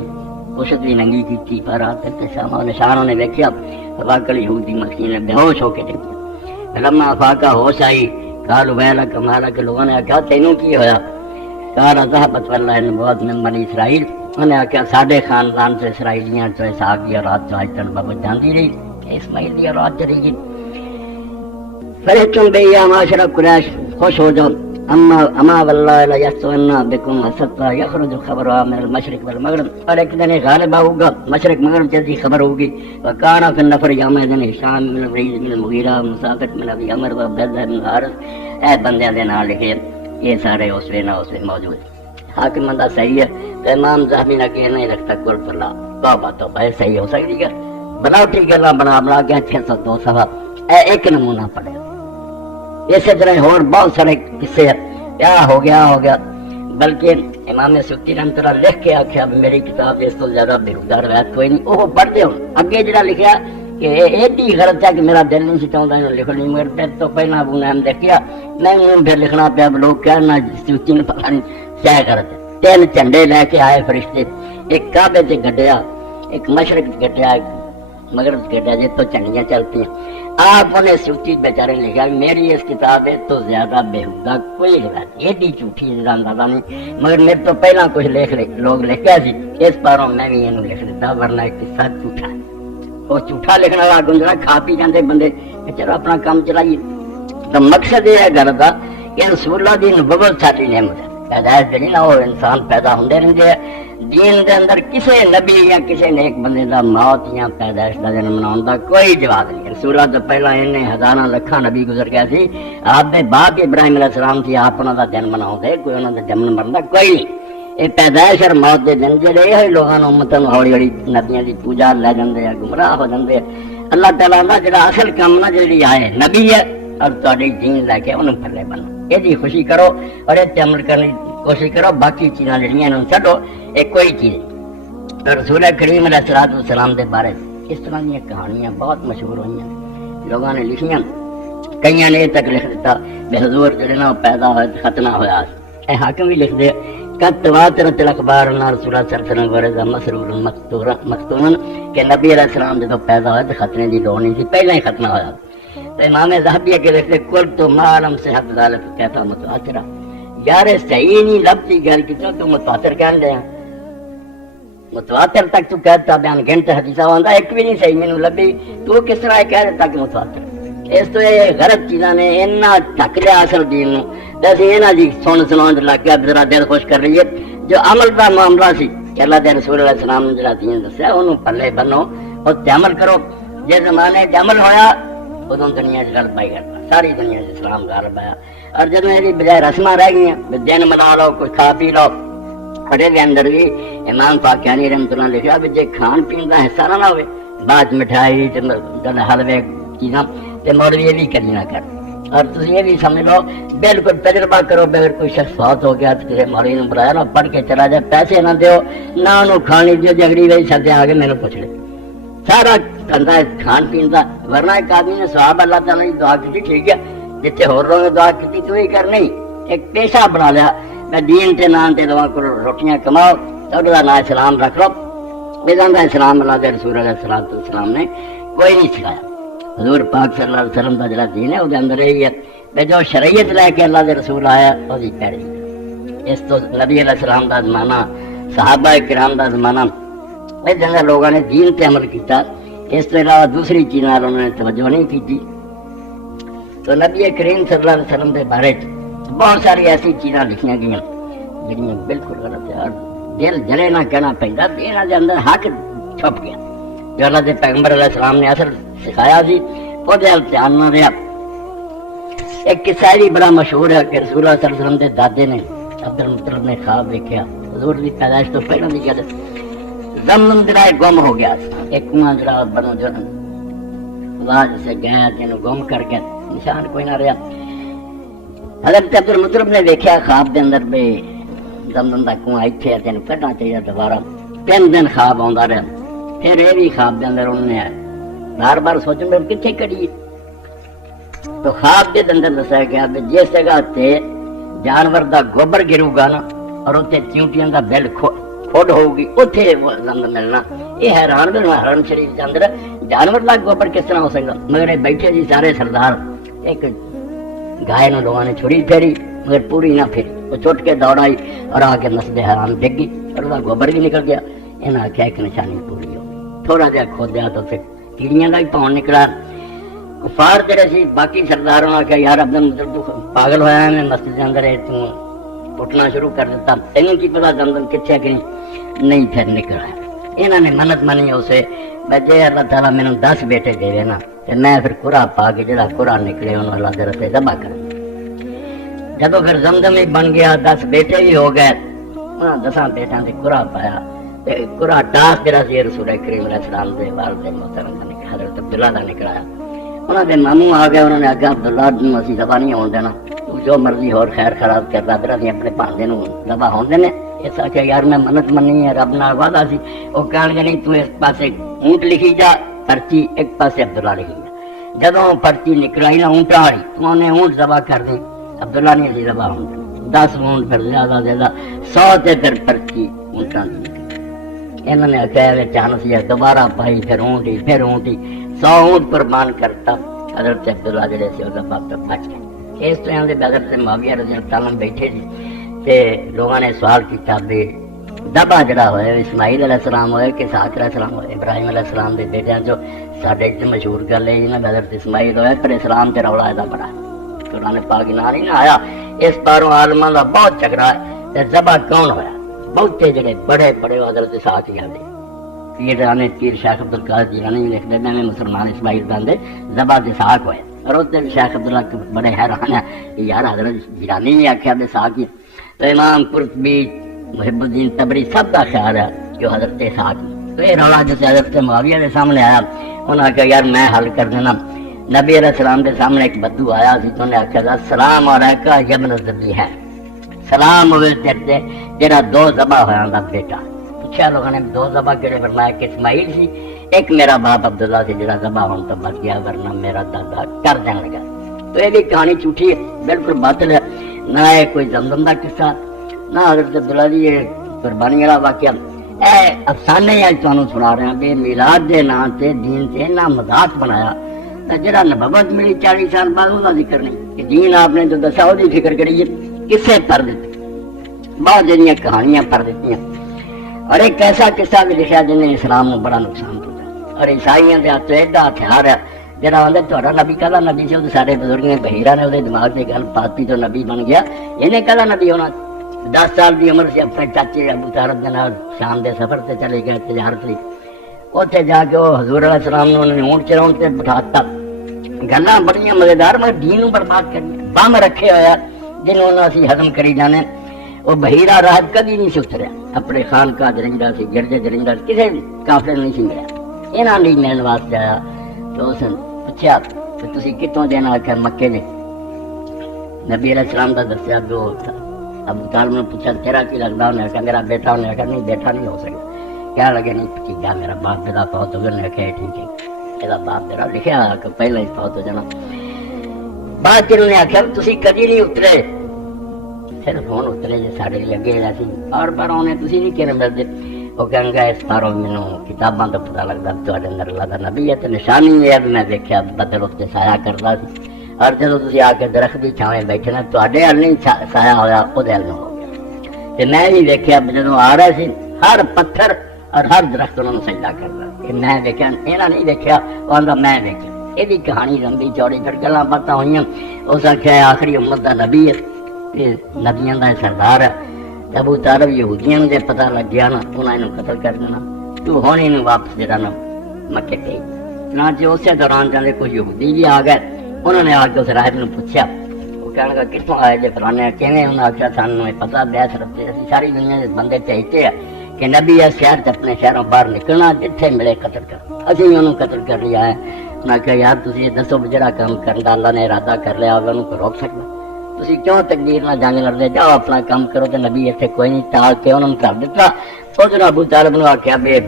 پشت بھی ننگی کی تھی پر آتے شامہ نشانوں نے دیکھا فواقل یہودی مسکین نے بے ہوش ہو کے دیکھا. لما فاقہ ہوش آئی قالوا ویلک مالک لوگوں نے کہا تینوں کی ہویا. قال ذهبت واللہ نبوت من بنی اسرائیل انہوں نے کہا ساڈے خاندان سے اسرائیلیاں تو اسحاق کی اولاد تو آج تک بابت جاندی رہی اسماعیل کی اولاد چلی گئی. فرحتم بے یا معاشرہ قریش خوش ہو جاؤ اما واللہ لا یستونا بکم وسطا یخرج خبرها من المشرق والمغرب اور ایک دن غالب ہوگا مشرق مغرب جلدی خبر ہوگی. وکانا فی النفر یومئذ ہشام بن الولید بن المغیرہ مسافر بن ابی عمرو وعبیدہ بن الحارث اے بندیاں دے نال لکھے یہ سارے اس میں موجود. حاکم بندہ صحیح ہے تو امام ذہبی نہ کہ نہیں رکھتا کل فلا توبہ توبہ صحیح ہو سکتی ہے بناوٹی گلاں بنا کے 602 صفحہ اے ایک نمونہ پڑھے. اسی طرح اور بہت سارے قصے کیا ہو گیا بلکہ امام سیوطی رحمۃ اللہ لکھ کے آخیا میری کتاب اس تو زیادہ بےہودہ روایت کوئی نہیں. وہ پڑھتے ہو اگے جڑا لکھیا کہ ایڈی غلط ہے کہ میرا دل نہیں سی چاہتا لکھنی مگر پھر تو پہلا ابو نعیم دیکھیا میں انہوں پھر لکھنا پیا لوگ کہنا سیوطی نے پتا نہیں کیا غلط ہے. 3 جھنڈے لے کے آئے فرشتے ایک کعبے سے گڈیا ایک مشرق گڈیا ایک مغرب گڈیا جس تو جھنڈیاں چلتی ہیں. آپ نے سیوطی بیچارے نے لکھا میری اس کتاب ہے تو زیادہ بےہودہ کوئی روایت ایڈی جھوٹھی اندازہ نہیں مگر میرے تو پہلا کچھ لوگ لکھا سی اس پاروں میں بھی یہ لکھ دیتا ورنہ ایک قصہ جھوٹا وہ جھوٹا لکھنا والا گنجرا کھا پی جاتے بندے چلو اپنا کام چلائیے. تو مقصد یہ ہے گل کا کہ رسول اللہ دی نبوت ساری نعمت ہے پیدائش جڑی نہ وہ انسان پیدا ہوندے رہندے ہیں دین دے اندر کسے نبی یا کسے نیک بندے دا موت یا پیدائش دا جنم مناؤن دا کوئی جواز نہیں. رسولہ تو پہلا انہیں ہزاراں لکھاں نبی گزر گیا سی. آپ دے باپ ابراہیم علیہ السلام تھی, آپ انہاں دا دن مناؤندے, کوئی انہاں دا جنم مندا کوئی نہیں. یہ پیدائش اور موت دے دن جڑے یہ لوگاں نوں امتاں نوں ہولی ہولی نبیاں دی پوجا لے جاندے ہیں, گمراہ ہو جاندے ہیں. اللہ تعالیٰ دا جڑا اصل کام نا جڑی آئے نبی ہے اور تہاڈی دین لے کے انہوں پھلے بنو, یہ دی خوشی کرو اور یہ عمل کرنے کی کوشش کرو. باقی چیزاں جڑیاں انہوں چھڈو, یہ کوئی چیز نہیں. رسول کریم علیہ السلام دے بارے اس طرح کی کہانیاں بہت مشہور ہوئی ہیں, لوگوں نے لکھیاں. کئیاں نے یہ تک لکھ دیتا بے حضور جڑے نا پیدا ہوئے ختنہ ہوا. اے حاکم بھی لکھ دے قد تواترت الاخبار ان رسول اللہ صلی اللہ علیہ وسلم ورزا مسرور مختون کہ نبی علیہ السلام جب پیدا ہوئے تو ختنے دی لوڑ نہیں تھی, پہلے ہی ختنہ ہوا. تو امام ذہبی کے لکھتے کل تو معلوم صحت ذالک کہتا متواترہ, یار صحیح نہیں لبتی گل کی تو متواتر کہن دے. متواتر تک تو کہتا بیان گھنٹے حدیثہ ہوندہ ایک بھی نہیں صحیح مینوں لبی, تو کس طرح کہہ دیتا کہ متواتر. اس تو یہ غلط چیزاں نے انہاں ٹھک لیا اصل دین نوں. جیسے انہاں جی سن لگ گیا ذرا دل خوش کر رہی ہے. جو عمل کا معاملہ سی کہ اللہ دے رسول علیہ السلام نے جڑا دین دسیا انہوں پلے بنو اور عمل کرو. جس زمانے عمل ہویا ادوں دنیا غلط پائی کرتا, ساری دنیا اسلام غالب آیا. اور جدوں یہ بجائے رسماں رہ گئی دن منا لو, کچھ کھا پی لو. کھڑے کے اندر بھی امام پاکیانی رحمۃ اللہ لکھا بھی جے کھان پین کا حصہ نہ ہوئے, بعد مٹھائی حلوے چیزاں تے مولوی یہ بھی کری نہ کر. اور تسی یہ بھی سمجھ لو بالکل تجربہ کرو, اگر کوئی شخص فوت ہو گیا تو مولوی نے بلایا نا پڑھ کے چلا جائے, پیسے نہ دیو نہ انہوں کھانی دیو, جی اگلی وی سدے آ کے میرے پوچھ لے. سارا دھندا ہے کھان پین کا. ورنہ ایک آدمی نے ثواب اللہ تعالیٰ کی دعا کی ٹھیک ہے, جتنے ہوروں نے دعا کی تو ہی کر نہیں, ایک پیشہ بنا لیا. میں دین تے نام تے دعا کرو, روٹیاں کماؤ تو دا نام اسلام رکھ لو. بیدان دا اسلام اللہ دے رسول علیہ السلام نے کوئی نہیں سکھایا. حضور پاک صلی اللہ علیہ وسلم دا جڑا دین ہے وہ اندر یہی ہے کہ جو شریعت لے کے اللہ دے رسول آیا وہ دی پیروی. اس تو نبی علیہ السلام دا زمانہ, صحابہ کرام دا زمانہ, اس جگہ لوگوں نے دین تے عمل کیتا. اس کے علاوہ دوسری چیزوں انہوں نے توجہ نہیں کی. تو نبی کریم صلی اللہ علیہ وسلم کے بارے بہت ساری ایسی چیزاں لکھیاں گئی جنہیں بالکل غلط ہے, اور دل جلے نہ کہنا پہنتا. یہاں کے اندر حق چھپ گیا جو اللہ کے پیغمبر علیہ السلام نے اصل سکھایا سی وہ دھیان نہ رہا. ایک قصہ بھی بڑا مشہور ہے کہ رسول اللہ صلی اللہ علیہ وسلم کے دادے نے عبد المطلب نے خواب دیکھا. حضور کی پیدائش تو پہلے کی گل, زمزم جڑا گم ہو گیا, ایک کنواں جڑا بنو جو آواز سے گیا جنہوں گم کر کے نشان کوئی نہ رہا. حضرت عبد المطلب نے دیکھا خواب کے اندر بھی زمزم کا کنواں اتنے ہے, تین کھڈنا چاہیے دوبارہ. 3 دن خواب آتا رہا. پھر یہ بھی خواب کے اندر انہوں نے بار بار سوچیں گے کتنے کڑی. تو خواب کے اندر دسیا گیا بھی جس جگہ تے جانور دا گوبر گرو گا نا اور اتنے چیونٹیاں کا بل کھوڈ ہوگی اتنے زمزم ملنا. یہ حیران بھی حرم شریف کے اندر جانور کا گوبر کس طرح ہو سکتا. مگر بیٹھے جی سارے سردار, ایک گائے نو لوگوں نے چھری پھیری مگر پوری نہ پھیری, وہ چھٹ کے دوڑائی اور آ کے مسجد حرام ڈگ گئی اور وہ گوبر بھی نکل گیا. انہوں نے آخیا ایک نشانی پوری ہو گئی. تھوڑا جہا کھودیا تو پھر کیڑیاں کا بھی پاؤں نکلا. کفار جڑے سی باقی سرداروں نے آخیا یار عبد المطلب تو پاگل ہوا ہے, میں مسجد کے اندر اٹھنا شروع کر دیتا, تینوں کی پتا زمزم کتنے کہ نہیں پھر نکل آیا. انہوں نے منت منی اسے جی اللہ تعالیٰ میرے 10 بیٹے دے نا تو میں پھر قرا پا کے جڑا قرا نکلے انہوں اللہ کے رستے ذبح کر. جب پھر زمزم ہی بن گیا, 10 بیٹے بھی ہو گئے, انہوں 10 بیٹوں سے قرا پایا. قرا ٹاس جڑا سی رسول کریم علیہ السلام کے والد محترم کا نکلا, حضرت عبداللہ کا نکلایا. انہوں نے ماموں آ گئے, انہوں نے آگے عبداللہ اسی ذبح نہیں ہونے دینا, جو مرضی اور خیر خراب کرتا پھر اپنے بھانجے ذبح ہونے دینے. اس آخیا یار میں منت منی ہے, رب نال وعدہ سی. وہ کہن گے نہیں تو اس پاسے اونٹ لکھی جا پرچی, ایک پاسے عبداللہ لکھی جا. جدوں پرچی نکلائی نا اونٹاں والی تو انہیں اونٹ ذبح کر دیں, عبداللہ نہیں سی ذبح ہونے دینا. 10 اونٹ پھر زیادہ 100 تے پھر پرچی اونٹاں دی. انہوں نے آخیا چانس یا دوبارہ پائی, پھر اونٹی 100 اونٹ قربان کرتا. حضرت عبداللہ جڑے سے ذبح تو بچ گئے. اس طرح کے حضرت معاویہ رضی اللہ عنہ بیٹھے جی تے لوگوں نے سوال کیا بھی ذبح جڑا ہوئے اسماعیل علیہ السلام ہوئے کہ اسحاق علیہ السلام ہوئے, ابراہیم علیہ السلام کے بیٹے جو سارے مشہور گل ہے جنہیں حضرت اسماعیل ہوئے پر اسلام کے رولا یہ بڑا قرآن پاک نہ نہیں آیا. اس پاروں عالماں کا بہت جھگڑا ہے ذبح کون ہوا. بہتے جڑے بڑے بڑے حضرت اسحاق ہی آتے, پیرانے پیر شیخ عبد القادر جیلانی بھی لکھ دینا میں مسلمان اسماعیل بندے ذبح دے ساک ہوئے اور اس دن شیخ عبداللہ بڑے حیران ہیں کہ یار حضرت جیلانی نے آخیا دے ساک ہی تو امام قرطبی محب الدین تبری سب کا خیال ہے جو حضرت ساک تو یہ رولا جیسے حضرت معاویہ کے سامنے آیا انہوں نے کہا یار میں حل کر دینا نبی علیہ السلام کے سامنے ایک بدو آیا سی تو انہیں آخیا سلام علیکہ یبن الذبیح ہے سلام ہوئے تیرے جڑا دو ذبح ہویا دا بیٹا پوچھا لوگوں نے دو ذبح کہڑے فرمایا کہ اسماعیل سی ایک میرا باپ عبداللہ سے جڑا ذبح ہون تو بچ گیا ورنہ میرا دادا کر دین لگا تو یہ بھی کہانی جھوٹی ہے بالکل باطل ہے نہ ہے کوئی زمزم دا قصہ نہ حضرت عبداللہ دی یہ قربانی والا واقعہ اے افسانے ہی تانوں سنا رہے ہیں بے میلاد دے نام تے دین تے نہ مذاق بنایا جڑا نبوت ملی 40 سال بعد وہ ذکر نہیں کہ دین آپ نے جو دسا وہ فکر کریے کسے پڑھ دیتے بہت جہاں کہانیاں پڑھ دیتی ہیں اور ایک ایسا قصہ بھی لکھا جن نے اسلام کو بڑا نقصان پہنچا اور عیسائیوں کے ہاتھ ایڈا ہتھیار ہے جہاں آدھے تھوڑا نبی کہلا نبی سے وہ سارے بزرگ نے بہیرا نے وہ دماغ سے گل پاتی تو نبی بن گیا انہیں کہلا نبی ہونا 10 سال کی عمر سے اپنے چاچے ابو طالب کے نال شام کے سفر سے چلے گئے تجارت لی اتنے جا کے وہ حضور علیہ السلام نے انہوں نے اونٹ چلاؤ سے بٹھاتا گلاں بڑی مزیدار میں دین برباد کرنی بم رکھے ہوا جنہوں نے اسی ہضم کری جانے وہ بہیرا راہب کبھی نہیں سے اتریا اپنے خانقاہ جرنجا سے گرجے جرنجا کسی کافلے نہیں سی ملیا یہاں نہیں ملنے واسطے آیا تو اس نے پوچھا کہ تسی کتوں دینا آخیا مکے نے نبی علیہ السلام کا دسیا جو ابو طالب نے پوچھا تیرا کی لگتا انہیں آخیا میرا بیٹا انہیں آخیا نہیں بیٹا نہیں ہو سکتا کیا لگے نہیں پچیجا میرا باپ بیٹا بہت ہو گیا انہیں آخیا ٹھیک ہے یہ باپ میرا لکھا کہ پہلے ہی بہت ہو جانا بعد انہوں نے آخیا تسی کدی نہیں اترے صرف ہوں اترے جی سارے لیے اگے سی اور پر آنے تھی نہیں کہنے ملتے وہ کہیں گا اس باروں مینو کتاباں تو پتا لگتا تے اندر اللہ کا نبی ہے تو نشانی ہے میں دیکھا بدل اس سے سایہ کرتا سی اور جب تھی آ کے درخت کی چھاویں بیٹھے نا تے ہل نہیں سایہ ہوا وہ ہل نہ ہو گیا میں بھی دیکھا جب آ رہے سی ہر پتھر اور ہر درخت انہوں نے سجدہ کرتا میں دیکھا یہاں نہیں دیکھا وہ آتا میں دیکھا یہ کہانی لمبی چوڑی پھر گلاں باتاں ہوئی اس آخیا آخری امت کا نبی ہے نبیاں کا سردار ہے ابو طالب یہودیاں دے پتہ لگ گیا نا انہوں نے قتل کر دینا تو ہوں انہوں واپس جا نا مکے گئی چنانچہ اسی دوران جانے کوئی یہودی بھی آ گئے انہوں نے آ کے اس راہب نے پوچھا وہ کہنے لگا کتوں آئے جی فلانے کیویں انہوں نے آخیا سانوں پتا بیس رکھتے اسی ساری دنیا کے بندے چاہتے ہیں کہ نبی ہے شہر سے اپنے شہروں باہر نکلنا جتھے ملے قتل کر اسی انہوں قتل کر لیا ہے انہوں نے کہا یار تسی یہ دسو جڑا کام کرنا اللہ نے ارادہ کر لیا ہوگا انہوں کو روک سکتا تسی کیوں تقدیر نہ جنگ لڑتے جاؤ اپنا کام کرو تو نبی اتنے کوئی نہیں ٹال کے انہوں نے کر دیتا اس نے ابو طالب نے آخیا بے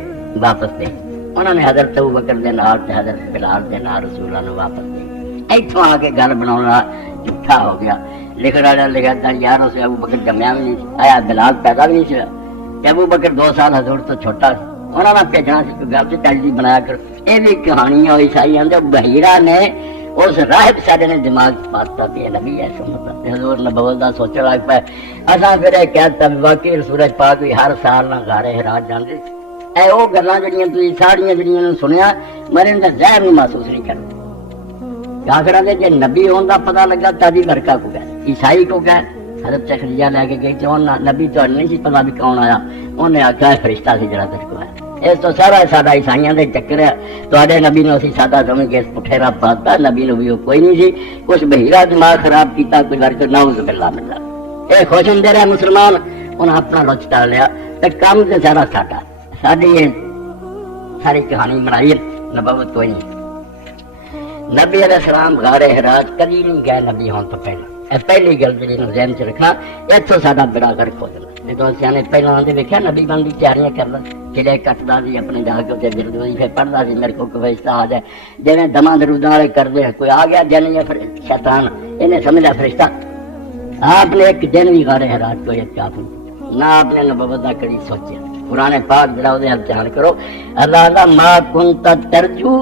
واپس دے انہوں نے حضرت ابو بکر دے نال تے حضرت بلال دے نال رسول اللہ نے واپس دے اتوں آ کے گل بنا جھوٹا ہو گیا لکھن والا لکھا تھا یار اسے ابو بکر جمیا بھی نہیں آیا بلال پیدا بھی نہیں سی ابو بکر 2 سال حضور تو چھوٹا سی انہوں نے بھیجنا سی کوئی گل سے تجزیہ بنایا کر یہ بھی کہانیاں عیسائیاں دے بحیرہ نے اس راہب سارے نے دماغ پاتا بھی نبی ایسا مطلب حضور نبوت دا سوچ لگ پائے اساں پھر یہ کہتا بھی واقعی سورج پاک بھی ہر سال نہ غارے حراج جاندے اے وہ گلاں جڑیاں تسی ساریاں جڑیاں نے سنیا میں نے ظاہر نہیں محسوس نہیں کرنا کافراں دے جے نبی ہون دا پتہ لگا تبھی لڑکا کو گئے عیسائی کو گئے حضرت خدیجہ لے کے گئی تو نبی تو نہیں سی پتا بھی کون آیا انہوں نے آخیا فرشتہ سی جڑا تجھ کو آیا اس تو سارا ساڈا عیسائیاں دے چکر ہے تواڈے نبی نو اسی سادہ سمجھ کے پٹھے راہ پاتا نبی نو بھی کوئی نہیں سی کچھ بہیرا دماغ خراب کیتا کچھ کر کے نعوذ باللہ من ذالک اے خوش ہوندے رہے مسلمان انہاں اپنا لچ ٹال لیا تے کام تے سارا ساڈا ساڈی یہ ساری کہانی بنائی نبوت کوئی نہیں نبی علیہ السلام غار حراج کدی نہیں گئے نبی ہون تو پہلے پہلی گل جی ذہن چ رکھنا اتوں سا بڑا گھر کھو دینا نہیں تو سیانے پہلے آدھے دیکھا نبی بن کی تیاریاں کرتا چلے کٹتا سی اپنے جا کے اتنے گردوئی پھر پڑھتا سی میرے کو فرشتہ آ جائے جی دما دروداں والے کرتے ہیں کوئی آ گیا دن یا شیطان انہیں سمجھا فرشتہ آپ نے ایک دن بھی غار حراج کو ایک کافی نہ آپ نے نبوت کا کڑی سوچا قرآن پاک جڑا وہ دھیان کرو اللہ ما کنت ترجو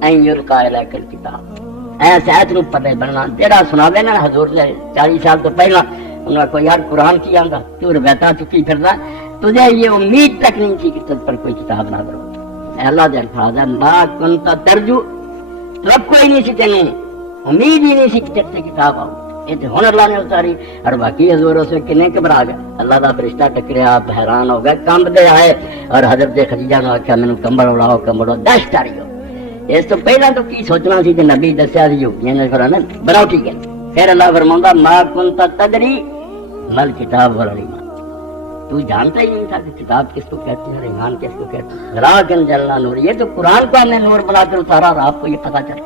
این یلقا الیک الکتاب ایسے آیت نو پتہ بننا جڑا سناوے نا حضور نے 40 سال تو پہلا انہوں نے کوئی یار قرآن کی آندا تو روایتاں چکی پھردا تجھے یہ امید تک نہیں تھی کہ تجھ پر کوئی کتاب نہ کرو اللہ دے الفاظ ہے ما کنت ترجو رب کوئی نہیں سی تینوں امید ہی نہیں سی کہ تیرے سے کتاب آؤ یہ تو ہن اللہ نے اتاری. اور باقی حضور اس میں کنے گھبرا گئے. اللہ دا فرشتہ ٹکریا, آپ حیران ہو گئے, کمبدے آئے اور حضرت خدیجہ نے آخیا مینوں کمبل اڑاؤ, کمبل اڑاؤ, دہشت آ رہی ہو. اس تو پہلا تو کی سوچنا سی کہ نبی دسیا سی جو بناؤ ٹھیک ہے. پھر اللہ فرماؤندا ما کنت تدری مل کتاب والایمان, تو جانتا ہی نہیں تھا کہ کتاب کس کو کہتے ہیں اور ایمان کس کو کہتے ہیں. ولاکن جعلنا نور, یہ تو قرآن کو ہم نے نور بنا کر اتارا اور آپ کو یہ پتا چلا.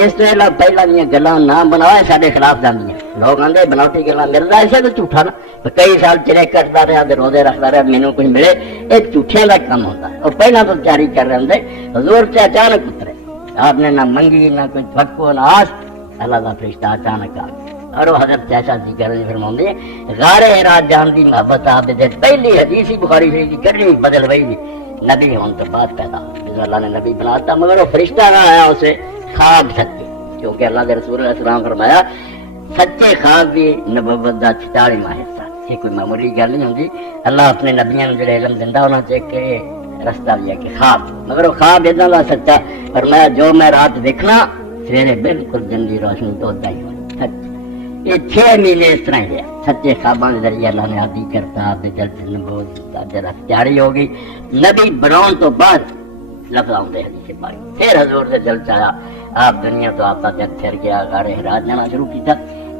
اس تو پہلا دیا گلاں نہ بناؤ سارے خلاف جاندیاں. لوگ آدھے بناوٹی گلاں مرزا ایسے تو جھوٹا نا, کئی سال چرے کٹتا رہا, روزے رکھتا رہا, مینوں کچھ ملے, ایک جھوٹے کا کام ہوتا ہے. اور پہلا تو تیاری کر رہے ہوں. حضور سے اچانک اترے, آپ نے نہ منگی نہ کوئی توقع نہ آس, اللہ کا فرشتہ اچانک آ گیا. اور وہ حضرت ایسا ذکر فرماؤں گے غار حرا جان دی محبت آپ دے پہلی حدیث بخاری شریف کی کرنی بدل وہی نبی ہون تو بعد پیدا جو اللہ نے نبی بناتا, مگر وہ فرشتہ نہ آیا اسے خواب سچے, کیونکہ اللہ کے رسول علیہ السلام فرمایا سچے خواب بھی نبوت دا 46واں حصہ. یہ کوئی معمولی گل نہیں ہوتی. اللہ اپنے نبیوں نے جو علم دیندا ہونا چاہیے کہ رستہ لیا کہ خواب, مگر وہ خواب اتنا دا سچا فرمایا جو میں رات دیکھنا سویرے بالکل دن کی روشنی تو ادا ہی ہوئی. سچ یہ 6 مہینے اس طرح گیا سچے خوابوں کے ذریعے اللہ نے عادی کرتا دل سے نبوت جرا تیاری ہو گئی. نبی بناؤن تو بعد لفظ آتے حدیث پاک. پھر حضور سے دل چاہا آپ دنیا تو آپ کا دل پھر گیا, غار حرا جانا شروع کیا.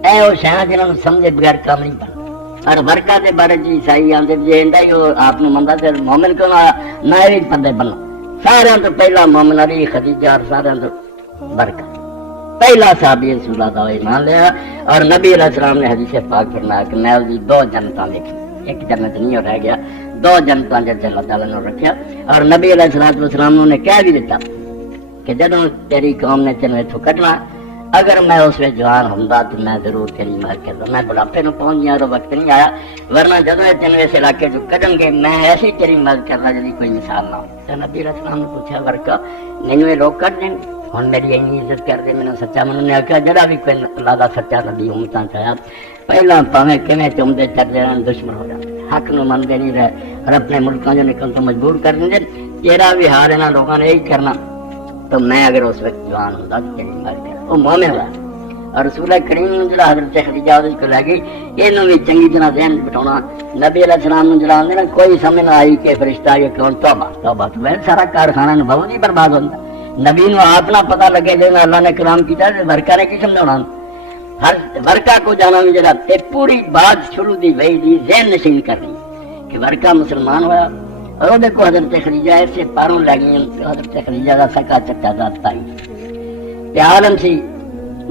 اے وہ شہاں جنہوں نے سمجھے بغیر کام نہیں بنتا. اور برکہ کے بارے جی عیسائی آتے جی ہی آپ منتا پھر مومن کیوں نہ بھی بندے بننا. سارے تو پہلا مومن علی خدیجہ اور سارے تو برکہ پہلا صحابی رسول اللہ کا ایمان لیا. اور نبی علیہ السلام نے حدیث پاک فرمایا کہ میں اس 2 جنتاں دیکھی, ایک جنت نہیں رہ گیا, 2 جنتاں جب اللہ تعالیٰ نے رکھا. اور نبی علیہ السلام نے کہہ بھی دیتا کہ جدوں تیری قوم نے تینوں اتوں کٹنا, اگر میں اس میں جوان ہوں تو میں ضرور تیری مدد کرتا. میں بڑھاپے میں پہنچ گیا اور وقت نہیں آیا, ورنہ جدوں تینوں اس علاقے جو کٹن گے میں ایسی تیری مدد کرنا جی کوئی مثال نہ ہو. تو نبی علیہ السلام نے پوچھا ورکا نہیں یہ لوگ کٹ دیں گے ہوں میری اینی عزت کر دے, میں سچا منوں نے آخیا جڑا بھی کوئی اللہ کا سچا نبی امتاں چاہیا پہلا پاویں کیویں چمدے چلتے رہن دشمن ہو جاتے, حق نو منتے نہیں رہے اور اپنے ملکوں جو نکل تو مجبور کر دیں. تیرا بھی حال یہاں لوگوں نے یہی کرنا, تو میں اگر اس وقت جوان ہوں تو تیری مدد کر. وہ مومن ہوا اور رسول کریم جو حضرت خدیجہ کو لے گئی یہ بھی چنگی طرح ذہن بٹھاؤنا. نبی علیہ السلام نے جڑا نا کوئی سمجھ نہ آئی کہ فرشتہ یہ کون توبہ توبہ تو سارا کارخانہ بہت ہی برباد ہوتا. نبی نو آپ نہ پتا لگے جیسے اللہ نے کلام کیا ورکا نے کی سمجھا ہر ورکا کو جانا بھی جگہ پوری بات شروع دی وہی دی ذہن نشین کر رہی کہ ورکا مسلمان ہوا. اور وہ دیکھو حضرت خدیجہ ایسے پاروں لگ گئی. حضرت خدیجہ کا سکا چچا داتا ہی عالم سی,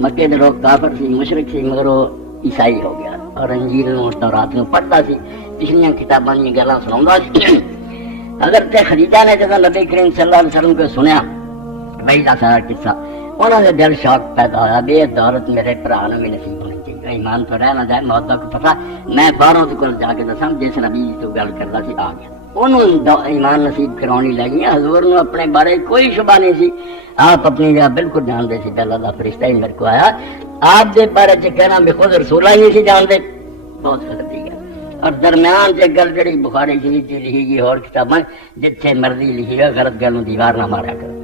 مکے دے لوگ کافر سی مشرک سی, مگر وہ عیسائی ہو گیا اور انجیل تورات نو پڑھتا سی, پچھلیاں کتاباں دی گلاں سناوندا سی. حضرت خدیجہ نے جب نبی کریم صلی اللہ علیہ وسلم کو سنیا بھائی کا سارا قصہ, انہوں نے دل شوق پیدا ہوا بھی یہ دولت میرے بھرا نو بھی نصیب ہونی چاہیے. ایمان تو رہ نہ جائے موت کو پتا میں باہروں کو جا کے دساں جس نبی تو گل کرتا سی آ گیا. انہوں ایمان نصیب کرانی لگی. حضور نو اپنے بارے کوئی شبہ نہیں سی, آپ اپنی جگہ بالکل جانتے سی. اللہ کا فرشتہ ہی میرے کو آیا آپ دے بارے چ کہنا بھی خود رسولہ ہی نہیں سی جانتے, بہت فرق دی گیا. اور درمیان سے گل جڑی بخاری شریف کی لکھی گئی اور کتابیں جتھے مرضی لکھی ہے غلط گل دیوار نہ مارا کرو.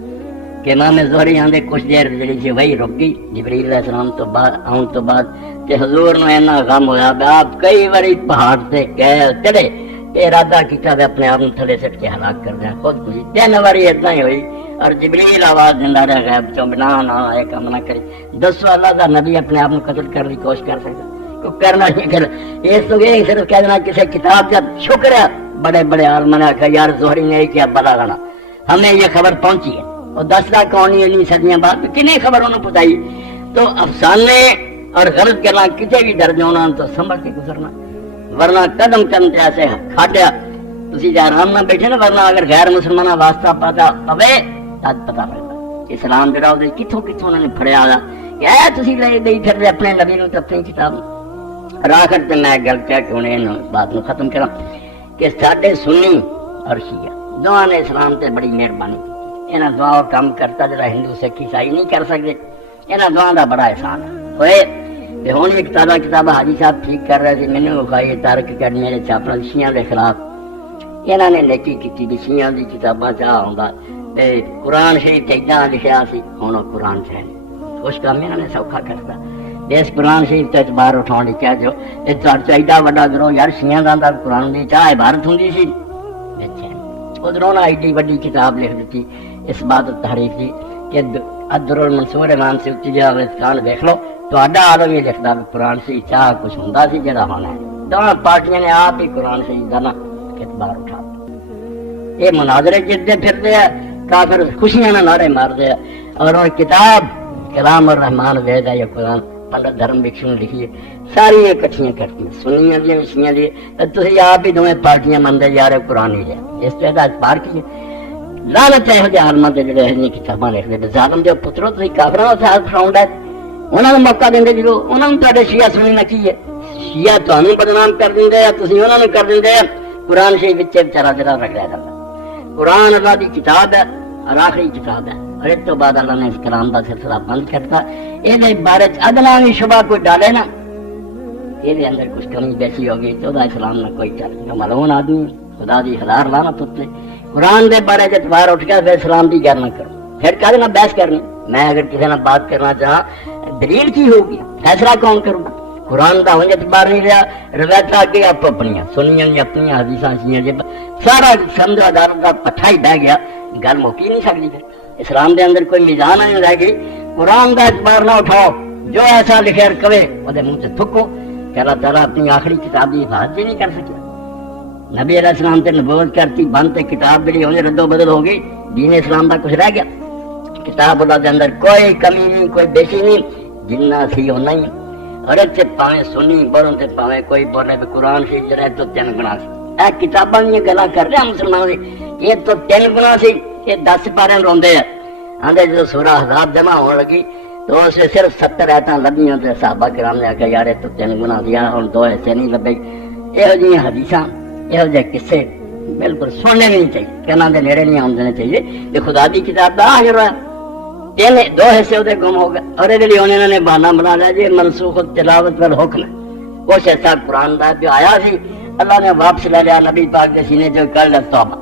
کہ امام زہری آندے کچھ دیر جڑی سی وہی رک گئی جبریل علیہ السلام تو بعد آن تو بعد کہ حضور نو اینا غم ہویا آپ کئی باری پہاڑ سے گئے چڑھے ارادہ کیتا اپنے آپ تھلے سٹ کے ہلاک کر دیا خود کچھ 3 باری اتنا ہی ہوئی. اور جبریل آواز دیندا رہا غیب چوں بنا نہ ایک کام نہ کرے. دسو اللہ دا نبی اپنے آپ کو قتل کرنے کی کوشش کر سکتا کو کرنا نہیں کر. اس تو یہ صرف کہہ دینا کسی کتاب کا شکر ہے بڑے بڑے عالم نے کہا یار زہری نے کیا بلا گانا ہمیں یہ خبر پہنچی ہے اور 10 لاکھ کونی علی صدیاں بعد کنہیں خبر انہوں پتائی. تو افسانے اور غلط کرنا کسی بھی درجے ہونا تو سنبھل کے گزرنا, ورنہ قدم قدم تے ایسے کھاٹیا تسی آرام نہ بیٹھے نا. ورنہ اگر غیر مسلمانہ واسطہ پاتا پوے تد پتا لگتا اسلام جڑا وہ کتوں کتوں انہوں نے پھڑیا آیا کہ اے تسی لے گئی پھر اپنے نبی نو تے اپنی کتاب. آخر تے میں گل کہہ کے ہوں ان بات نو ختم کرا کہ ساڈے سنی اور شیعہ دونوں نے اسلام تے بڑی مہربانی کی. انہاں دعا کام کرتا جڑا ہندو سکھ عیسائی نہیں کر سکتے. انہاں دعا دا بڑا احسان ہوئے. ہوں ایک تازہ کتاب حاجی صاحب ٹھیک کر رہے تھے میں نے وکھائی تارک اکیڈمی میرے چھاپنا شیعہ کے خلاف. انہوں نے نیکی کی بھی شیعہ کی کتاباں چاہ آؤں قرآن شریف اتنا لکھا سی ہوں قرآن چاہیے خوش کام انہوں نے سوکھا کرتا. اس قرآن شریف تو اعتبار اٹھاؤ کہہ جو یہ چاہیے وڈا گروہ یار شیعہ کا قرآن کی چاہ عبارت ہوں سی ادھروں ایڈی وڈی کتاب لکھ دیتی اس بات تحریف کی کہ ادر المنصور امام سیوطی جا خان دیکھ لو تو عالم یہ لکھتا قرآن سے چاہ کچھ ہوں سی جہاں ہونا ہے دونوں پارٹیاں نے آپ ہی قرآن سے کا نا اعتبار اٹھا یہ مناظرے جتنے پھرتے ہیں کافر خوشیاں نہ نعرے مارتے ہیں اور وہ کتاب کلام الرحمان وید ہے یا قرآن پنڈت دھرم بھکشو نے لکھی ہے ساری کٹھیاں کرتی سنیاں دی شیعہ دی تھی آپ ہی دونوں پارٹیاں منتے جا رہے قرآن ہی ہے اس سے اعتبار کی لعنت ہے یہ عالماں تے جڑے ہیں کتاباں لکھتے ظالم دے پترو تھی کافراں دا ساتھ فراؤنڈ ہے انہاں نوں موقع دیندے جدوں انہاں نوں تہاڈے شیعہ سنی نہ کی ہے شیعہ تانوں بدنام کر دیندے یا تسی انہاں نوں کر دیندے قرآن شریف وچ بیچارہ جڑا رگڑیا جاندا قرآن اللہ دی کتاب ہے اور آخری کتاب ہے اور اس تو بعد اللہ نے اس کلام کا سلسلہ بند کرتا یہ بارے ادنا بھی شبہ کوئی ڈالے نا یہ اندر کچھ کمی بیسی ہوگی تو اسلام نہ کوئی چل ملون آدمی خدا دی ہزار لعنت اتنے قرآن دے بارے اعتبار اٹھ گیا پھر اسلام کی گل نہ کرو پھر کہتے نہ بحث کرنی میں اگر کسی نے بات کرنا چاہا دلیل کی ہوگی فیصلہ کون کروں گا قرآن کا ہوں اعتبار نہیں رہا روایت آگے آپ اپنی سنیاں اپنی حدیث سارا سمجھو عدالت کا پٹھا ہی بہ گیا گل مکی نہیں سکتی پھر اسلام دے اندر کوئی میزان نہیں رہ گئی قرآن کا اعتبار نہ اٹھاؤ جو ایسا لکھے کہے وہ منہ سے تھکو کہ اللہ تعالیٰ اپنی آخری کتاب کی حفاظت بھی نہیں کر سکے نبی علیہ السلام تے نبوت کرتی بند تے کتاب بھی ہونے رد و بدل ہو گئی دین اسلام کا کچھ رہ گیا کتاب اللہ کے اندر کوئی کمی نہیں کوئی بیشی نہیں جنہ سی ہونا ہی اور سے پاویں سنی بولوں تے پاویں کوئی بولے بھی قرآن سے جڑا تو 3 گنا سی اے کتاباں دی گلاں کر رہے مسلمان دی یہ تو 3 گنا سی یہ 10 پارے روندے ہیں آندے جدوں سورہ احزاب جمع ہون لگی تو اس نے صرف 70 آیتاں لبھیاں تے صحابہ کرام نے آکھیا یار تو 3 گنا دیا ہن 2 حصے نہیں لبے یہو جی حدیثاں یہو جے قصے بالکل سننے نہیں چاہیے کہنا دے نیڑے نہیں آنے چاہیے کہ خدا دی کتاب دا حاضر ہوا 2 حصے وہ گم ہو گئے اور یہ انہوں نے بہانہ بنا لیا جی منسوخ تلاوت والحکم وہ حصہ قرآن دا جو آیا سی اللہ نے واپس لے لیا نبی پاک کے سینے جو کر لیا توبہ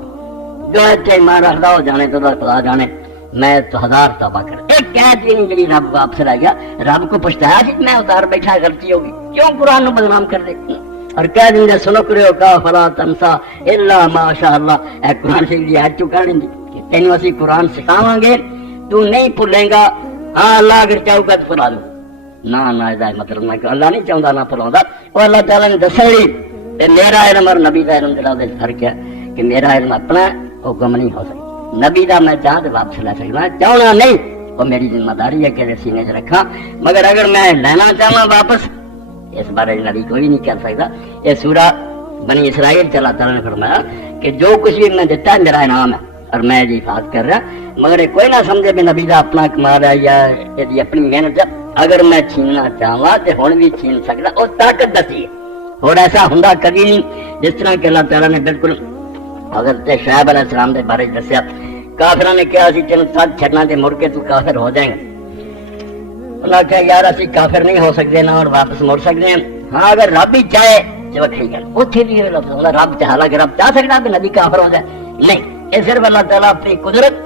جو اتنے ایمان رکھدا ہو جانے تو خدا جانے میں تو 1000 توبہ کر ایک قید بھی نہیں جی رب واپس لے گیا رب کو پچھتایا سی میں اتار بیٹھا غلطی ہوگی کیوں قرآن نو بدنام کر دے اور کہہ دیں گے سنو کرو کا فلا تنسا الا ماشاء اللہ اے قرآن شریف دی آیت چکا لیں گے تینوں اسی قرآن سکھاواں گے تو نہیں بھولیں گا ہاں اللہ اگر چاہو گا تو پڑھا دو نہ مطلب نہ کہ اللہ نہیں چاہتا نہ پڑھاؤں وہ اللہ تعالیٰ نے دسا ہی میرا علم اور نبی کا علم جڑا فرق ہے کہ میرا علم اپنا حکم نہیں ہو سکتا نبی کا میں چاہ تو واپس لے سکتا چاہنا نہیں وہ میری ذمہ داری ہے کہ سینے سے رکھا مگر اگر میں لینا چاہوں واپس اس بارے نبی کوئی نہیں کر سکتا یہ سورہ بنی اسرائیل سے اللہ تعالیٰ نے فرمایا کہ جو کچھ بھی میں دیتا ہے میرا انعام ہے اور میں یہ حفاظت کر رہا مگر کوئی نہ سمجھے بھی نبی کا اپنا کمال ہے یا یہ اپنی محنت ہے اگر میں چھیننا چاہوں تو ہوں بھی چھین سکتا وہ طاقت دسی ہے اور ایسا ہوں کبھی نہیں جس طرح کہ اللہ تعالیٰ نے بالکل حضرت شعیب علیہ السلام کے بارے دسیا کافروں نے کہا تین ساتھ چھڑنا دے مڑ کے تو کافر ہو جائیں گے انہوں نے کہا یار اسی کافر نہیں ہو سکتے نہ اور واپس مڑ سکتے ہیں ہاں اگر رب ہی چاہے جو وکری گل اتنے بھی رب چاہ کہ رب چاہ سکتا کہ نبی کافر ہو جائے نہیں یہ صرف اللہ تعالیٰ اپنی قدرت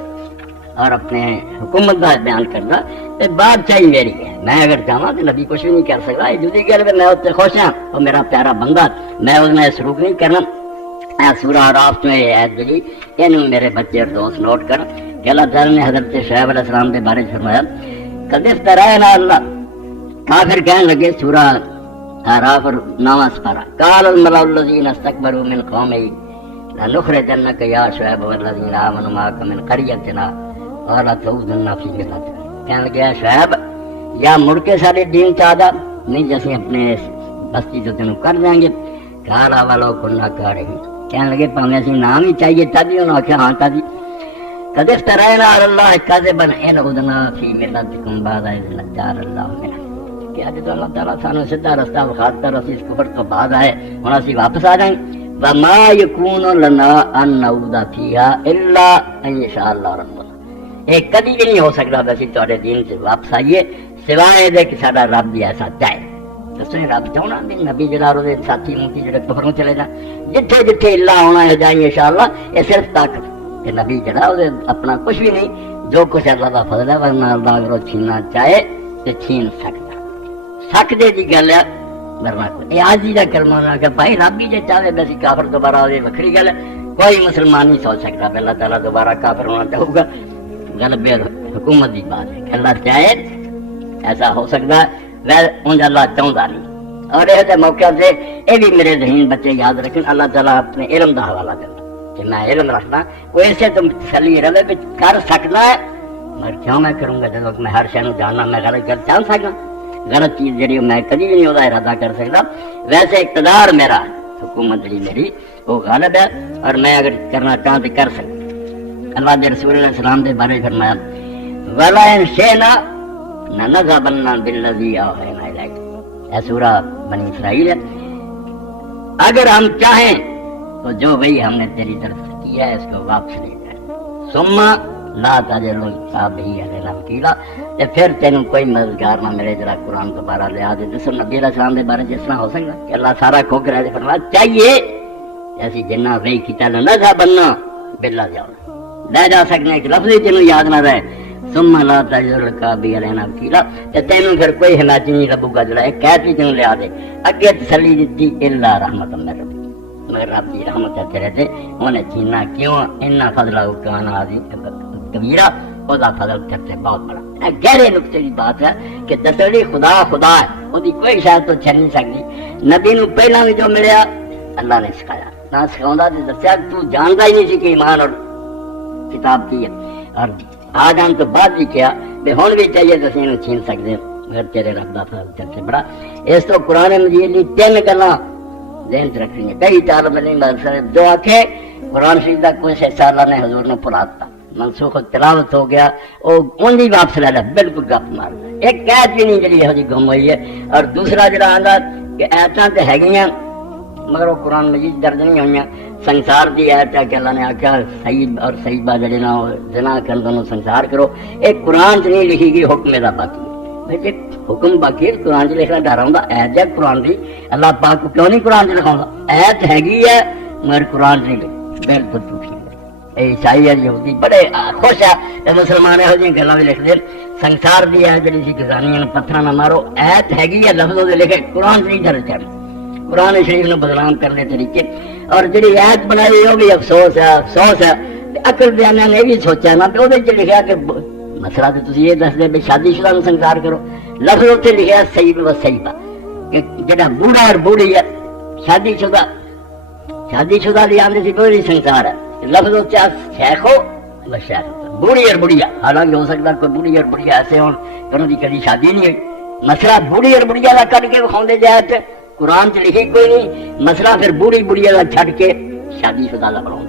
اور اپنے حکومت کا بیان کرتا بات چاہیے میری ہے میں اگر چاہوں تو نبی کچھ بھی نہیں کر سکتا یہ جدی گل میں اتنے خوش ہاں اور میرا پیارا بندہ میں اس میں سلوک نہیں کرنا سورہ اعراف میں یہ عید ملی یہ میرے بچے اور دوست نوٹ کر کہ اللہ تعالیٰ نے حضرت شعیب علیہ السلام کے بارے فرمایا قد افترأنا اللہ کافر کہنے لگے سورہ اعراف اور 9واں سپارہ قال الملأ الذین استکبروا من قومہ لنخرجنک یا شعیب والذین آمنوا معک من قریتنا قال تعودن فی ملتنا کہنے لگے شعیب یا مڑ کے سارے دین چاہتا نہیں جیسے اپنے بستی تو تینوں کر دیں گے کالا والو کنہ کارہی کہنے لگے پاویں اسی نام ہی چاہیے تدی انہوں نے آخیا ہاں تدی قد افترأنا علی اللہ کذبا ان عدنا فی ملتکم بعد اذ نجانا اللہ منہ کہ اج تو اللہ تعالیٰ سانو سیدھا رستہ بخاتا اور اسی اس کفر تو بعد آئے ہن اسی واپس آ جائیں وما یکون لنا ان نعود فیہا الا ان یشاء اللہ ربنا یہ کبھی بھی نہیں ہو سکتا اسی تہاڈے دین سے واپس آئیے سوائے دے کہ ساڈا رب بھی ایسا چاہے دسو رب چاہنا بھی نبی جڑا اور ساتھی موتی جڑے کفروں چلے جان جتھے جتھے اللہ ہونا ہے جائیں انشاءاللہ یہ صرف طاقت کہ نبی جڑا وہ اپنا کچھ بھی نہیں جو کچھ اللہ کا فضل ہے ورنہ اللہ اگر چھیننا چاہے تو چھین سکتا سکدے دی گل ہے مرنا یہ آج ہی دا کلمہ نہ کہ بھائی رب ہی جے چاہے بس کافر دوبارہ آوے وکھری گل ہے کوئی مسلمان نہیں سوچ سکتا کہ اللہ تعالیٰ دوبارہ کافر ہونا چاہے گا گل بے حکومت دی بات ہے کہ اللہ چاہے ایسا ہو سکتا ہے ویسے انج اللہ چاہتا نہیں اور یہ موقع سے یہ بھی میرے ذہن بچے یاد رکھیں اللہ تعالیٰ اپنے علم دا حوالہ کرنا کہ میں علم رکھنا وہ ایسے تم تسلی رہے بھی کر سکنا ہے مگر کیوں میں کروں گا جب میں ہر شہر جاننا میں غلط کر جان سکنا غلط چیز جڑی میں کبھی بھی نہیں ہوتا ارادہ کر سکتا ویسے اقتدار میرا حکومت جڑی میری وہ غالب ہے اور میں اگر کرنا چاہوں تو کر سکتا اللہ کے رسول علیہ السلام کے بارے فرمایا وَلَا إِن شِئْنَا لَنَذْهَبَنَّ بِالَّذِي أَوْحَيْنَا إِلَيْكَ یہ سورہ بنی اسرائیل ہے اگر ہم چاہیں تو جو وہی ہم نے تیری طرف سے کیا ہے اس کو واپس لے جائے ثم لا تجد تابعی علینا وکیلا تے پھر تینوں کوئی مددگار نہ ملے جڑا قرآن دوبارہ لے آدے جس نبی علیہ السلام دے بارے جس طرح ہو سکتا کہ اللہ سارا کھو کے رہے فرمایا چاہیے ایسی جنہ وہی کیتا نہ تھا بننا بلا جاؤ لے جا سکنے ایک لفظ ہی تینوں یاد نہ رہے ثم لا تجد تابعی علینا وکیلا تے تینوں پھر کوئی حمایت نہیں لبو گا جڑا ایک قید بھی تینوں لے آدے اگے تسلی دیتی الا رحمت من ربک مگر رب کی رحمت تیرے تے انہیں چینا کیوں انہا فضلہ کان عظیم کبیرہ خدا فضل کرتے بہت بڑا گہرے نقطے کی بات ہے کہ دسڑی خدا خدا ہے وہ کوئی شاید تو چھن نہیں سکتی نبی نو پہلا بھی جو ملیا اللہ نے سکھایا نہ سکھاؤں تو دسیا تو جانتا ہی نہیں سی کہ ایمان اور کتاب کی ہے اور آ جان تو بعد بھی کیا بے ہون بھی چاہیے تو انہوں چھین سکتے مگر تیرے رب دا فضل کرتے بڑا اس تو قرآن مجید لی تین گلاں ذہن سے رکھیں گے کئی طالب علم جو آکھے قرآن شریف کا کوئی حصہ اللہ نے حضور نے پڑھاتا منسوخ تلاوت ہو گیا وہ ان بھی واپس لے لیا بالکل گپ مار ایک قید بھی نہیں جڑی یہ گم ہوئی ہے اور دوسرا جڑا آندا کہ ایتاں تے ہے مگر وہ قرآن مجید درج نہیں ہوئی سنسار دی ایت ہے کہ اللہ نے آکھا سعید اور سعیدہ جڑے نہ زنا کرن دونوں سنسار کرو ایک قرآن چ نہیں لکھی گئی حکم دا باقی جی حکم باقی قرآن چ لکھنا ڈر آؤں ایت ہے قرآن دی اللہ پاک کو کیوں نہیں قرآن چ لکھاؤں ایت ہے مگر قرآن چ نہیں لکھی بالکل جھوٹی عیسائی یہودی بڑے خوش ہے مسلمان یہو جی گلاں لکھ دے سنسار دی ہے جڑی سی گزانیاں پتھراں نہ مارو ایت ہے لفظوں دے لکھے قرآن چ نہیں درج ہے قرآن شریف نو بدنام کرنے طریقے اور جڑی ایت بنائی وہ بھی افسوس ہے عقل بیانیاں نے بھی سوچا نا کہ وہ لکھا کہ مسئلہ تو تسی یہ دس دے بھی شادی شدہ نو سنسار کرو لفظ اتنے لکھا سعید و سعیدہ کہ جڑا بوڑھا اور بوڑھی ہے شادی شدہ لی آندے سی بوڑھی سنسار ہے لفظ ہوتا شیخ ہو و شیخ بوڑھی اور بڑھیا حالانکہ ہو سکتا کوئی بوڑھی اور بڑھیا ایسے ہوں کہ انہوں کی کبھی شادی نہیں ہوئی مسئلہ بوڑھی اور بڑھیا کا کٹ کے کھاؤں جائے قرآن چ لکھی کوئی نہیں مسئلہ پھر بوڑھی بڑھیا کا چھڈ کے شادی شدہ کا بناؤں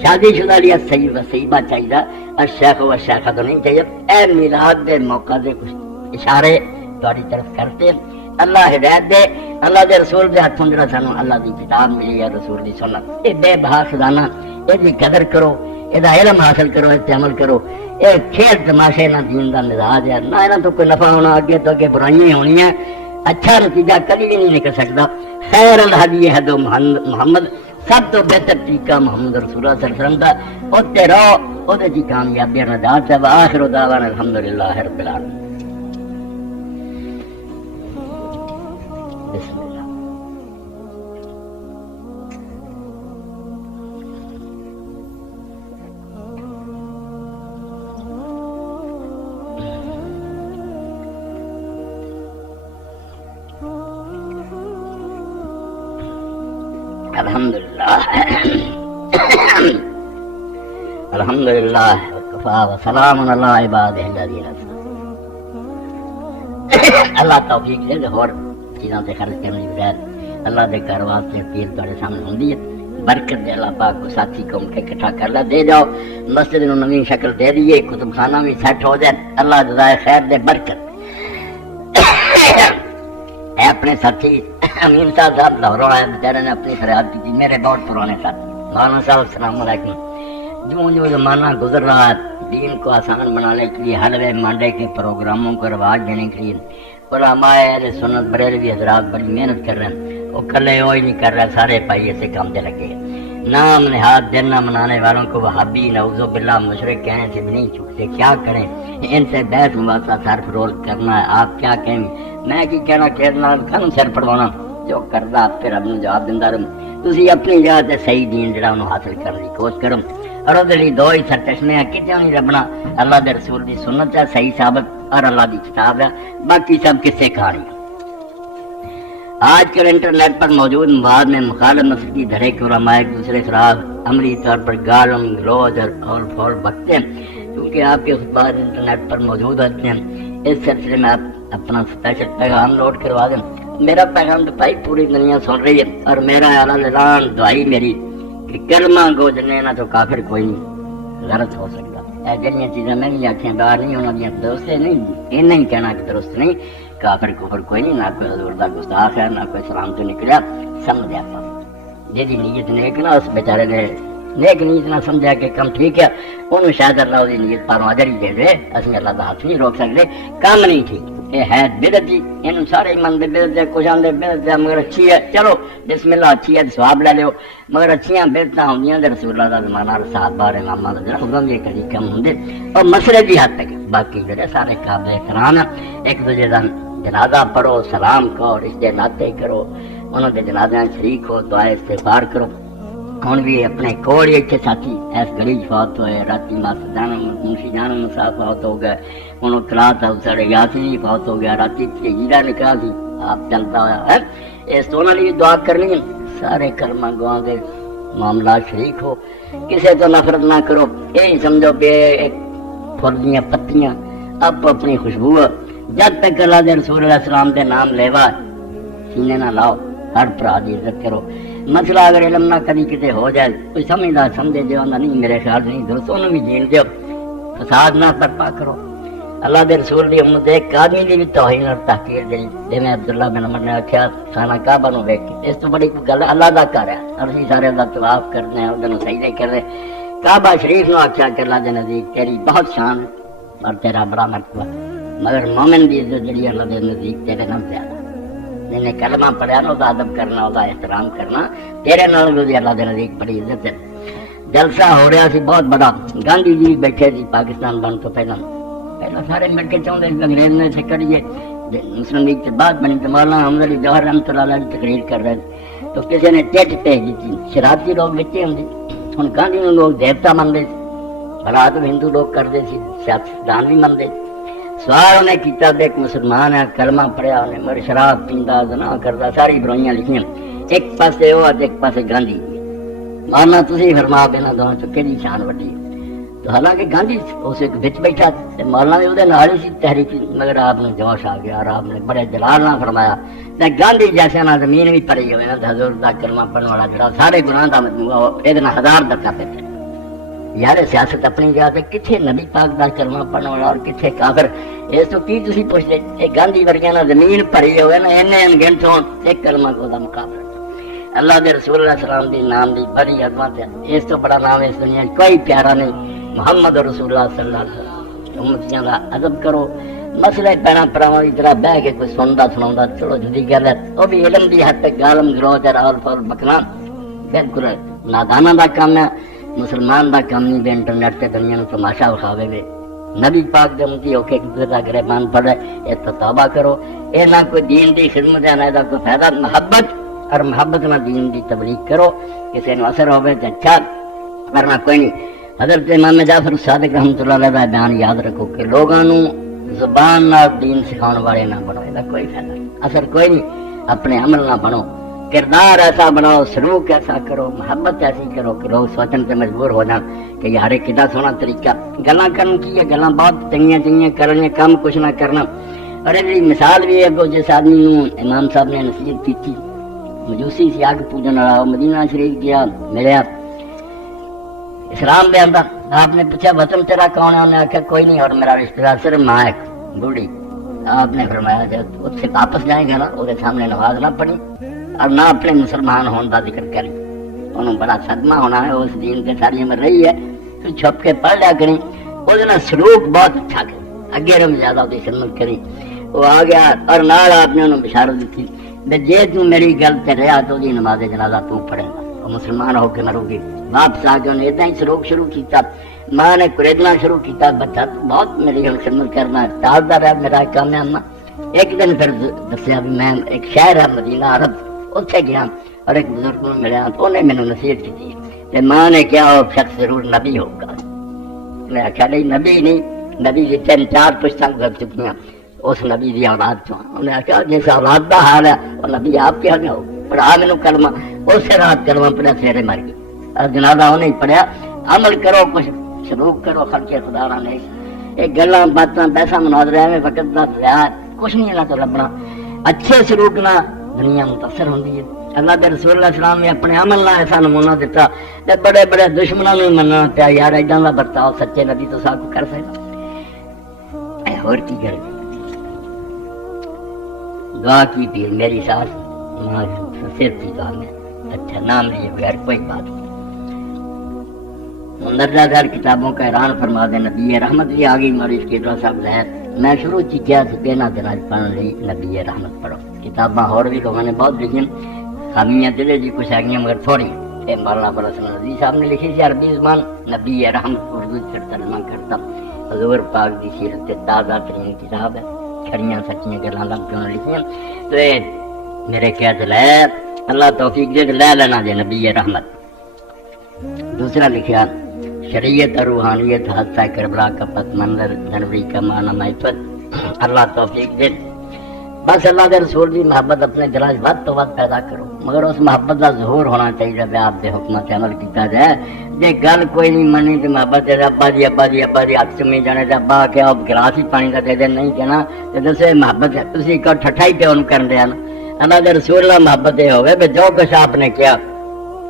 شادی شدہ لیا سعید و سعیدہ چاہیے اور شیخ و شیخہ تو نہیں چاہیے اے میلاد دے موقع دے کچھ اشارے تاری طرف کرتے اللہ ہدایت دے اللہ دے رسول دے ہاتھوں جڑا سانو اللہ دی کتاب ملی ہے رسول دی سنت اے بے بہا خزانہ اے دی قدر کرو اے دا علم حاصل کرو اے تے عمل کرو اے کھیل تماشے نہ دین دا مزاج ہے نہ انہاں تو کوئی نفع ہونا اگے تو اگے برائیاں ہونی ہیں اچھا نتیجہ کبھی بھی نہیں نکل سکتا خیر الہدی ہے دو محمد سب تو بہتر طریقہ محمد رسول اللہ صلی اللہ علیہ وسلم دا اوتے رہو اوتے دی کامیابی نجات ہے آخر دعوانا الحمدللہ رب العالمین بسم اللہ الحمدللہ وکفا وسلام علی عبادہ الذین اللہ توفیق دے اور چیزاں سے خرچ کرنے کی بغیر اللہ دے گھر واسطے پیر تھوڑے سامنے ہوندی ہے برکت دے اللہ پاک کو ساتھی قوم کے اکٹھا کر لے دے جاؤ مسجد نو نویں شکل دے دیے کتب خانہ بھی سیٹ ہو جائے اللہ جزائے خیر دے برکت اے اپنے ساتھی امین صاحب لاہوروں آئے بیچارے نے اپنی فریاد کی تھی میرے بہت پرانے ساتھی مولانا صاحب السلام علیکم جو زمانہ گزر رہا ہے دین کو آسان بنانے کے لیے حلوے مانڈے کے پروگراموں کو رواج دینے کے لیے علماء اہل سنت بریلوی حضرات بڑی محنت کر رہے ہیں وہ کلے وہی نہیں کر رہے سارے پائی ایسے کام دے لگے نام نہاد دن نہ منانے والوں کو وہابی نعوذ باللہ مشرک کہنے سے بھی نہیں چکتے. کیا کریں؟ ان سے بحث مباحثہ سر فرول کرنا ہے. آپ کیا کہیں؟ میں کی کہنا کہ سر پڑوانا جو کردا آپ پھر اپنے جواب دیندہ رہوں. تسی اپنی جگہ تے صحیح دین جڑا انہوں حاصل کرنے کی کوشش کرو. اور وہ دلی دو ہی سرچشمے ہیں کتنے نہیں لبنا. اللہ دے رسول دی سنت ہے صحیح ثابت اور اللہ دی کتاب ہے. باقی سب کسے کہانی. آج کل انٹرنیٹ پر موجود مواد میں مخالف مسلک کی دھڑے کے علماء ایک دوسرے خلاف عملی طور پر گالم گلوج اور پھول بکتے ہیں کیونکہ آپ کے خطبات انٹرنیٹ پر موجود ہوتے ہیں. اس سلسلے میں آپ اپنا اسپیشل پیغام لوڈ کروا دیں. میرا پیغام تو بھائی پوری دنیا سن رہی ہے اور میرا اعلان دعائی میری کہ کلمہ گو جنے نہ تو کافر کوئی نہیں غلط ہو سکتا. جہاں چیزیں میں بھی آخیا باہر نہیں ہونا دیا درست نہیں یہ نہیں کہنا کہ درست نہیں. کافر کفر کوئی نہیں. نہ کوئی حضور دا گستاخ ہے نہ کوئی سلام تو نکلیا. سمجھ آپ جی نیت نیک نہ اس بیچارے نے نیک نیت نہ سمجھا کہ کم ٹھیک ہے انہوں شاید اللہ دی نیت پاروں اجر ہی دے دے. اسی اللہ دا ہاتھ نہیں روک سکتے. کام نہیں ٹھیک. یہ ہے بدعت جی. انہوں سارے من دے بدعت ہے کچھ آندے بدعت ہے مگر اچھی ہے. چلو بسم اللہ اچھی ہے ثواب لے لو. مگر اچھیاں بدعتاں ہوندیاں تے رسول اللہ دا زمانہ صحابہ اماماں دا خدا بھی کدی کم ہوندے اور مسئلے دی حد تک. باقی جڑے سارے قابل احترام ہیں. ایک دوسرے دا جنازہ پڑھو سلام کرو رشتے ناتے کرو انہوں کے جنازے شریک ہو دعائے استغفار کرو. ہوں بھی اپنے کوڑی اتنے ساتھی ایس گلی فوت ہوئے راتی منشی جان صاحب فوت ہو گئے. انہوں کلاس سڑے یاسی فوت ہو گیا. راتی جیرا نکلا سی آپ چلتا ہوا ہے. اس تو انہوں نے بھی دعا کرنی ہے. سارے کرما گواں کے معاملات شریک ہو. کسی تو نفرت نہ کرو. یہی سمجھو بے پھل دیاں پتیاں اب اپنی خوشبو جب تک اللہ دے رسول علیہ السلام دے نام لیوا سینے نہ لاؤ. ہر پرا دی عزت کرو. مسئلہ اگر علم نہ کبھی کتے ہو جائے کوئی سمجھدار سمجھے جو نہیں میرے خیال نہیں درست انہوں بھی جین دیو. فساد نہ برپا کرو. اللہ دے رسول دی امت ایک آدمی دی بھی توہین اور تحقیر دی. جی میں عبداللہ بن عمر نے آخیا خانہ کعبہ نو ویکھ کے اس تو بڑی گل اللہ دا کر ہے اور اسی سارے اللہ طواف کرنے ہیں ادھر سجدے کر رہے. کعبہ شریف نو آخیا کہ اللہ دے نزدیک تیری بہت شان اور تیرا بڑا مرتبہ مگر مومن دی عزت جڑی اللہ دے نزدیک تیرے نال زیادہ. جن نے کلمہ پڑھیا نا ادب کرنا احترام کرنا تیرے نال بھی اللہ دے نزدیک بڑی عزت ہے. جلسہ ہو رہا سی بہت بڑا. گاندھی جی بیٹھے سی پاکستان بن تو پہلا سارے مل کے چاہتے انگریز نے سے کریے. مسلم لیگ سے بات بنی تو مولانا محمد علی جوہر رحمۃ اللہ علیہ تقریر کر رہے تو کسی نے ٹیٹ بھیج دی تھی. شرارتی لوگ بچے ہوں. ہوں گاندھی نو لوگ دیوتا منتے بڑا تو ہندو لوگ کرتے سیاستدان بھی منتے. سوال انہیں کیتا ایک مسلمان ہے کلمہ پڑھیا انہیں مگر شراب پیندا زنا کرتا ساری برائیاں لکھیاں. ایک پاسے وہ ایک پاسے گاندھی. مارنا تسی فرما بنا دونوں تو کہڑی شان وڈی. تو حالانکہ گاندھی اس بچ بیٹھا مولانا بھی وہ نال ہی سی تحریک مگر آپ نے جوش آ گیا اور آپ نے بڑے جلال نہ فرمایا. گاندھی جیسے نہ زمین بھی پڑی ہوئے نا حضور دا کلمہ پڑھنے والا جڑا سارے گناہ دا مجموعہ یہ 1000 درجہ پہ تھے. یار سیاست اپنی جگہ پہ کتنے نبی پاک دا کلمہ پڑھنے والا اور کتنے کافر. اس تو کی تسی پوچھتے یہ گاندھی ورگیا نا زمین پڑی ہوئے نا انگنٹ ہون ایک کلمہ کو دا مقابلہ. اللہ دے رسول اللہ السلام دی نام دی بڑی عظمت ہے. اس تو بڑا نام اس دنیا کوئی پیارا نہیں. محمد رسول اللہ صلی اللہ علیہ وسلم. امتیاں کا ادب کرو. مسئلے پیرا پراواں کی طرح بہ کے کوئی سنتا سنا چلو جدی گل ہے وہ بھی علم دی حد تک گالم گلوچ رول فول بکنا بالکل نادانہ دا کام ہے. مسلمان دا کام نہیں بھی انٹرنیٹ تے دنیا نو تماشا وکھاوے وے. نبی پاک دے امتی ہو کے ایک دوسرے دا گریبان پڑے یہ تو توبہ کرو. یہ نہ کوئی دین دی خدمت ہے نہ دا کوئی فائدہ. محبت اور محبت نہ دین دی تبلیغ کرو. کسی نو اثر ہوئے تو اچھا ورنہ کوئی نہیں. حضرت امام جعفر صادق رحمۃ اللہ علیہ کا بیان یاد رکھو کہ لوگوں زبان نہ دین سکھاؤ والے نہ بنو. یہ کوئی فائدہ نہیں اثر کوئی نہیں. اپنے عمل نہ بنو. کردار ایسا بناؤ سلوک ایسا کرو محبت ایسی کرو کہ لوگ سوچن سے مجبور ہو جان کہ یار کتنا سونا طریقہ گلاں کرن کی ہے. گلاں بہت چنگیاں چنگیاں کرنے کام کچھ نہ کرنا. اور یہ مثال بھی ہے جس آدمی امام صاحب نے نصیحت کی تھی مجوسی سی آگ پوجن والا مدینہ شریف گیا ملے اسلام دے اندر. آپ نے پوچھا وطن تیرا کون ہے؟ انہوں نے آخیا کوئی نہیں اور میرا رشتہ دار صرف ماں ایک بوڑھی. آپ نے فرمایا جب اس سے واپس جائیں گا نا وہ سامنے نماز نہ پڑھی اور نہ اپنے مسلمان ہونے کا ذکر کریں. انہوں بڑا صدمہ ہونا ہے. اس دین سے ساری عمر رہی ہے تو چھپ کے پڑھ لیا کریں. وہ سلوک بہت اچھا کریں اگے رم زیادہ وہ خدمت کریں. وہ آ گیا اور نال آپ نے انہوں بشارت دیتی جی تو میری گل سے رہا تو نماز جنازہ تو پڑھے گا. مسلمان ہو کے مرو گی. واپس آ گئے انہیں ادھا ہی سلوک شروع کیتا. ماں نے کریدنا شروع کیتا, بچہ تو بہت میری گل خدمت کرنا ٹالتا رہا, میرا کام ہے اما. ایک دن پھر دسیا بھی میں ایک شہر ہے مدینہ عرب, اتنے گیا اور ایک بزرگ کو ملیا تو انہیں مینوں نصیحت کی. ماں نے کیا وہ شخص ضرور نبی ہوگا. میں آخیا نہیں نبی نہیں, نبی کی 3-4 پشتاں گزر چکی ہیں, اس نبی کی اولاد چوں. انہیں آخیا جس اولاد کا حال ہے وہ نبی آپ کے ہو, پڑھا مینوں کلمہ. اس رات کلمہ پڑھیا, سویرے مر گئی. جنازہ انہیں پڑھیا. عمل کرو, کچھ سلوک کرو, خلق خدا نہ نہیں. ایک گلاں باتاں پیسہ مناظرہ میں وقت کا ضیاع, کچھ نہیں یہاں تو لبنا. اچھے سلوک نہ دنیا متاثر ہوتی ہے. اللہ کے رسول اللہ السلام نے اپنے عمل نہ ایسا نمونہ دیتا تے بڑے بڑے دشمنوں نے مننا پیا یار ایڈاں دا برتاؤ سچے نبی تو سب کر سکتا. اور کی کر دعا کی پی میری ساس ماں سر کی دعا میں اچھا نام نہیں بغیر کوئی بات نہیں. مندرجہ ذیل کتابوں کا اعلان فرما دے نبی رحمت بھی آ گئی. ماری اسکیڈرا صاحب لے میں شروع چ کیا کہ نہ دن پڑھنے لئی نبی رحمت پڑھو. کتاباں اور بھی لوگوں نے بہت لکھی, خامیاں دلے جی کچھ آ گئی مگر تھوڑی. مولانا برسن نبی صاحب نے لکھی سی عربی زبان, نبی رحمت اردو سے ترجمہ کرتا. حضور پاک دی سیرت تے تازہ ترین کتاب ہے, کھڑیاں سچیاں گلاں لمبیاں لکھیاں. تو میرے کیا لے اللہ توفیق دے لے لینا جے نبی رحمت. دوسرا لکھیا شریعت اور روحانیت حادثہ کربلا کا پس منظر جنوری کا معنی معرفت. اللہ توفیق دے. بس اللہ کے رسول کی محبت اپنے دل ود تو ود پیدا کرو, مگر اس محبت کا ظہور ہونا چاہیے جب آپ کے حکمات سے عمل کیا جائے. جی گل کوئی نہیں منی تو محبت ہے ابا جی ابا جی ابا جی ہاتھ چمی جانے تو ابا کیا گلاس ہی پانی کا دے دے نہیں کہنا تو دسے محبت ہے. تھی ایک ٹھٹا ہی پیو کر دیا نا. اللہ کے رسول اللہ محبت یہ ہوگی جو کچھ آپ نے کیا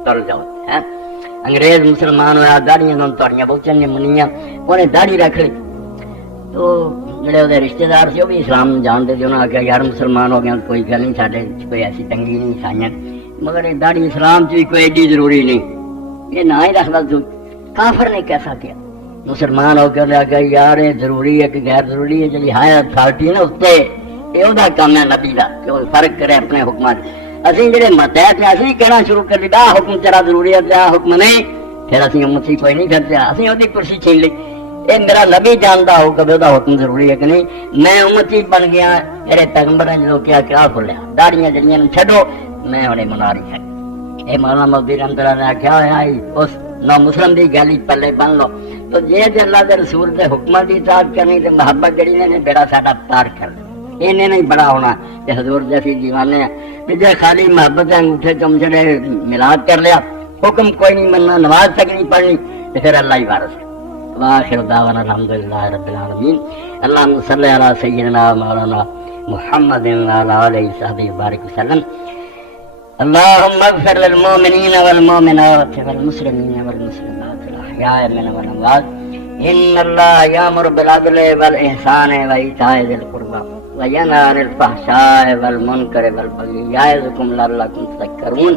تر جاؤ. انگریز مسلمان ہوا داڑیاں تھوڑیاں بہت نے منیاں, انہیں داڑھی رکھ لی. تو جڑے وہ رشتے دار سے وہ بھی اسلام جانتے تھے. انہوں نے آخیا یار مسلمان ہو گیا کوئی گل نہیں, سارے کوئی ایسی تنگی نہیں سائیں, مگر یہ داڑھی اسلام سے بھی کوئی ایڈی ضروری نہیں, یہ نہ ہی رکھتا. تو کافر نے کیسا کیا مسلمان ہو کے آ گیا یار یہ ضروری ہے کہ غیر ضروری ہے. جی ہائی اتھارٹی ہے نا اتنے یہ کام ہے نبی کا کہ وہ فرق کرے اپنے حکمات. اسی جڑے متحد ہیں اسی کہنا شروع کر دیا حکم تیرا ضروری ہے تیرا حکم نہیں, پھر اسی امتی کوئی نہیں کرتے. اسی وہ کرسی چھین لی. یہ میرا نبی جانتا ہو کبھی وہ حکم ضروری ہے کہ نہیں. میں امتی بن گیا, میرے پیغمبر نے جو کیا کھولیا داڑیاں جڑیاں چھڈو میں انہیں منا رہی ہے. یہ مولانا مودودی رحمۃ اللہ نے آخیا ہوا اس نو مسلم کی گل ہی پلے بن لو. تو جی اللہ کے رسول کے حکموں کی اطاعت کرنی تو محبت جڑی نے بیڑا ساڈا پار کر انہیں نہیں بڑا ہونا. کہ حضور جیسی دیوانے ہیں جی خالی محبت انگوٹھے چم چڑے ملاد کر لیا, حکم کوئی نہیں مننا, نماز تک نہیں پڑھنی, تو پھر اللہ ہی وارث ہے. واخر دعوانا الحمدللہ رب العالمین. اللہم صلی علی سیدنا مولانا محمد وعلی آلہ وصحبہ وبارک وسلم. اللہم اغفر للمؤمنین والمؤمنات والمسلمین والمسلمات الاحیاء منهم والاموات. ان اللہ یامر بالعدل والاحسان وایتاء ذی القربی وینہی عن الفحشاء والمنکر والبغی یعظکم لعلکم تذکرون.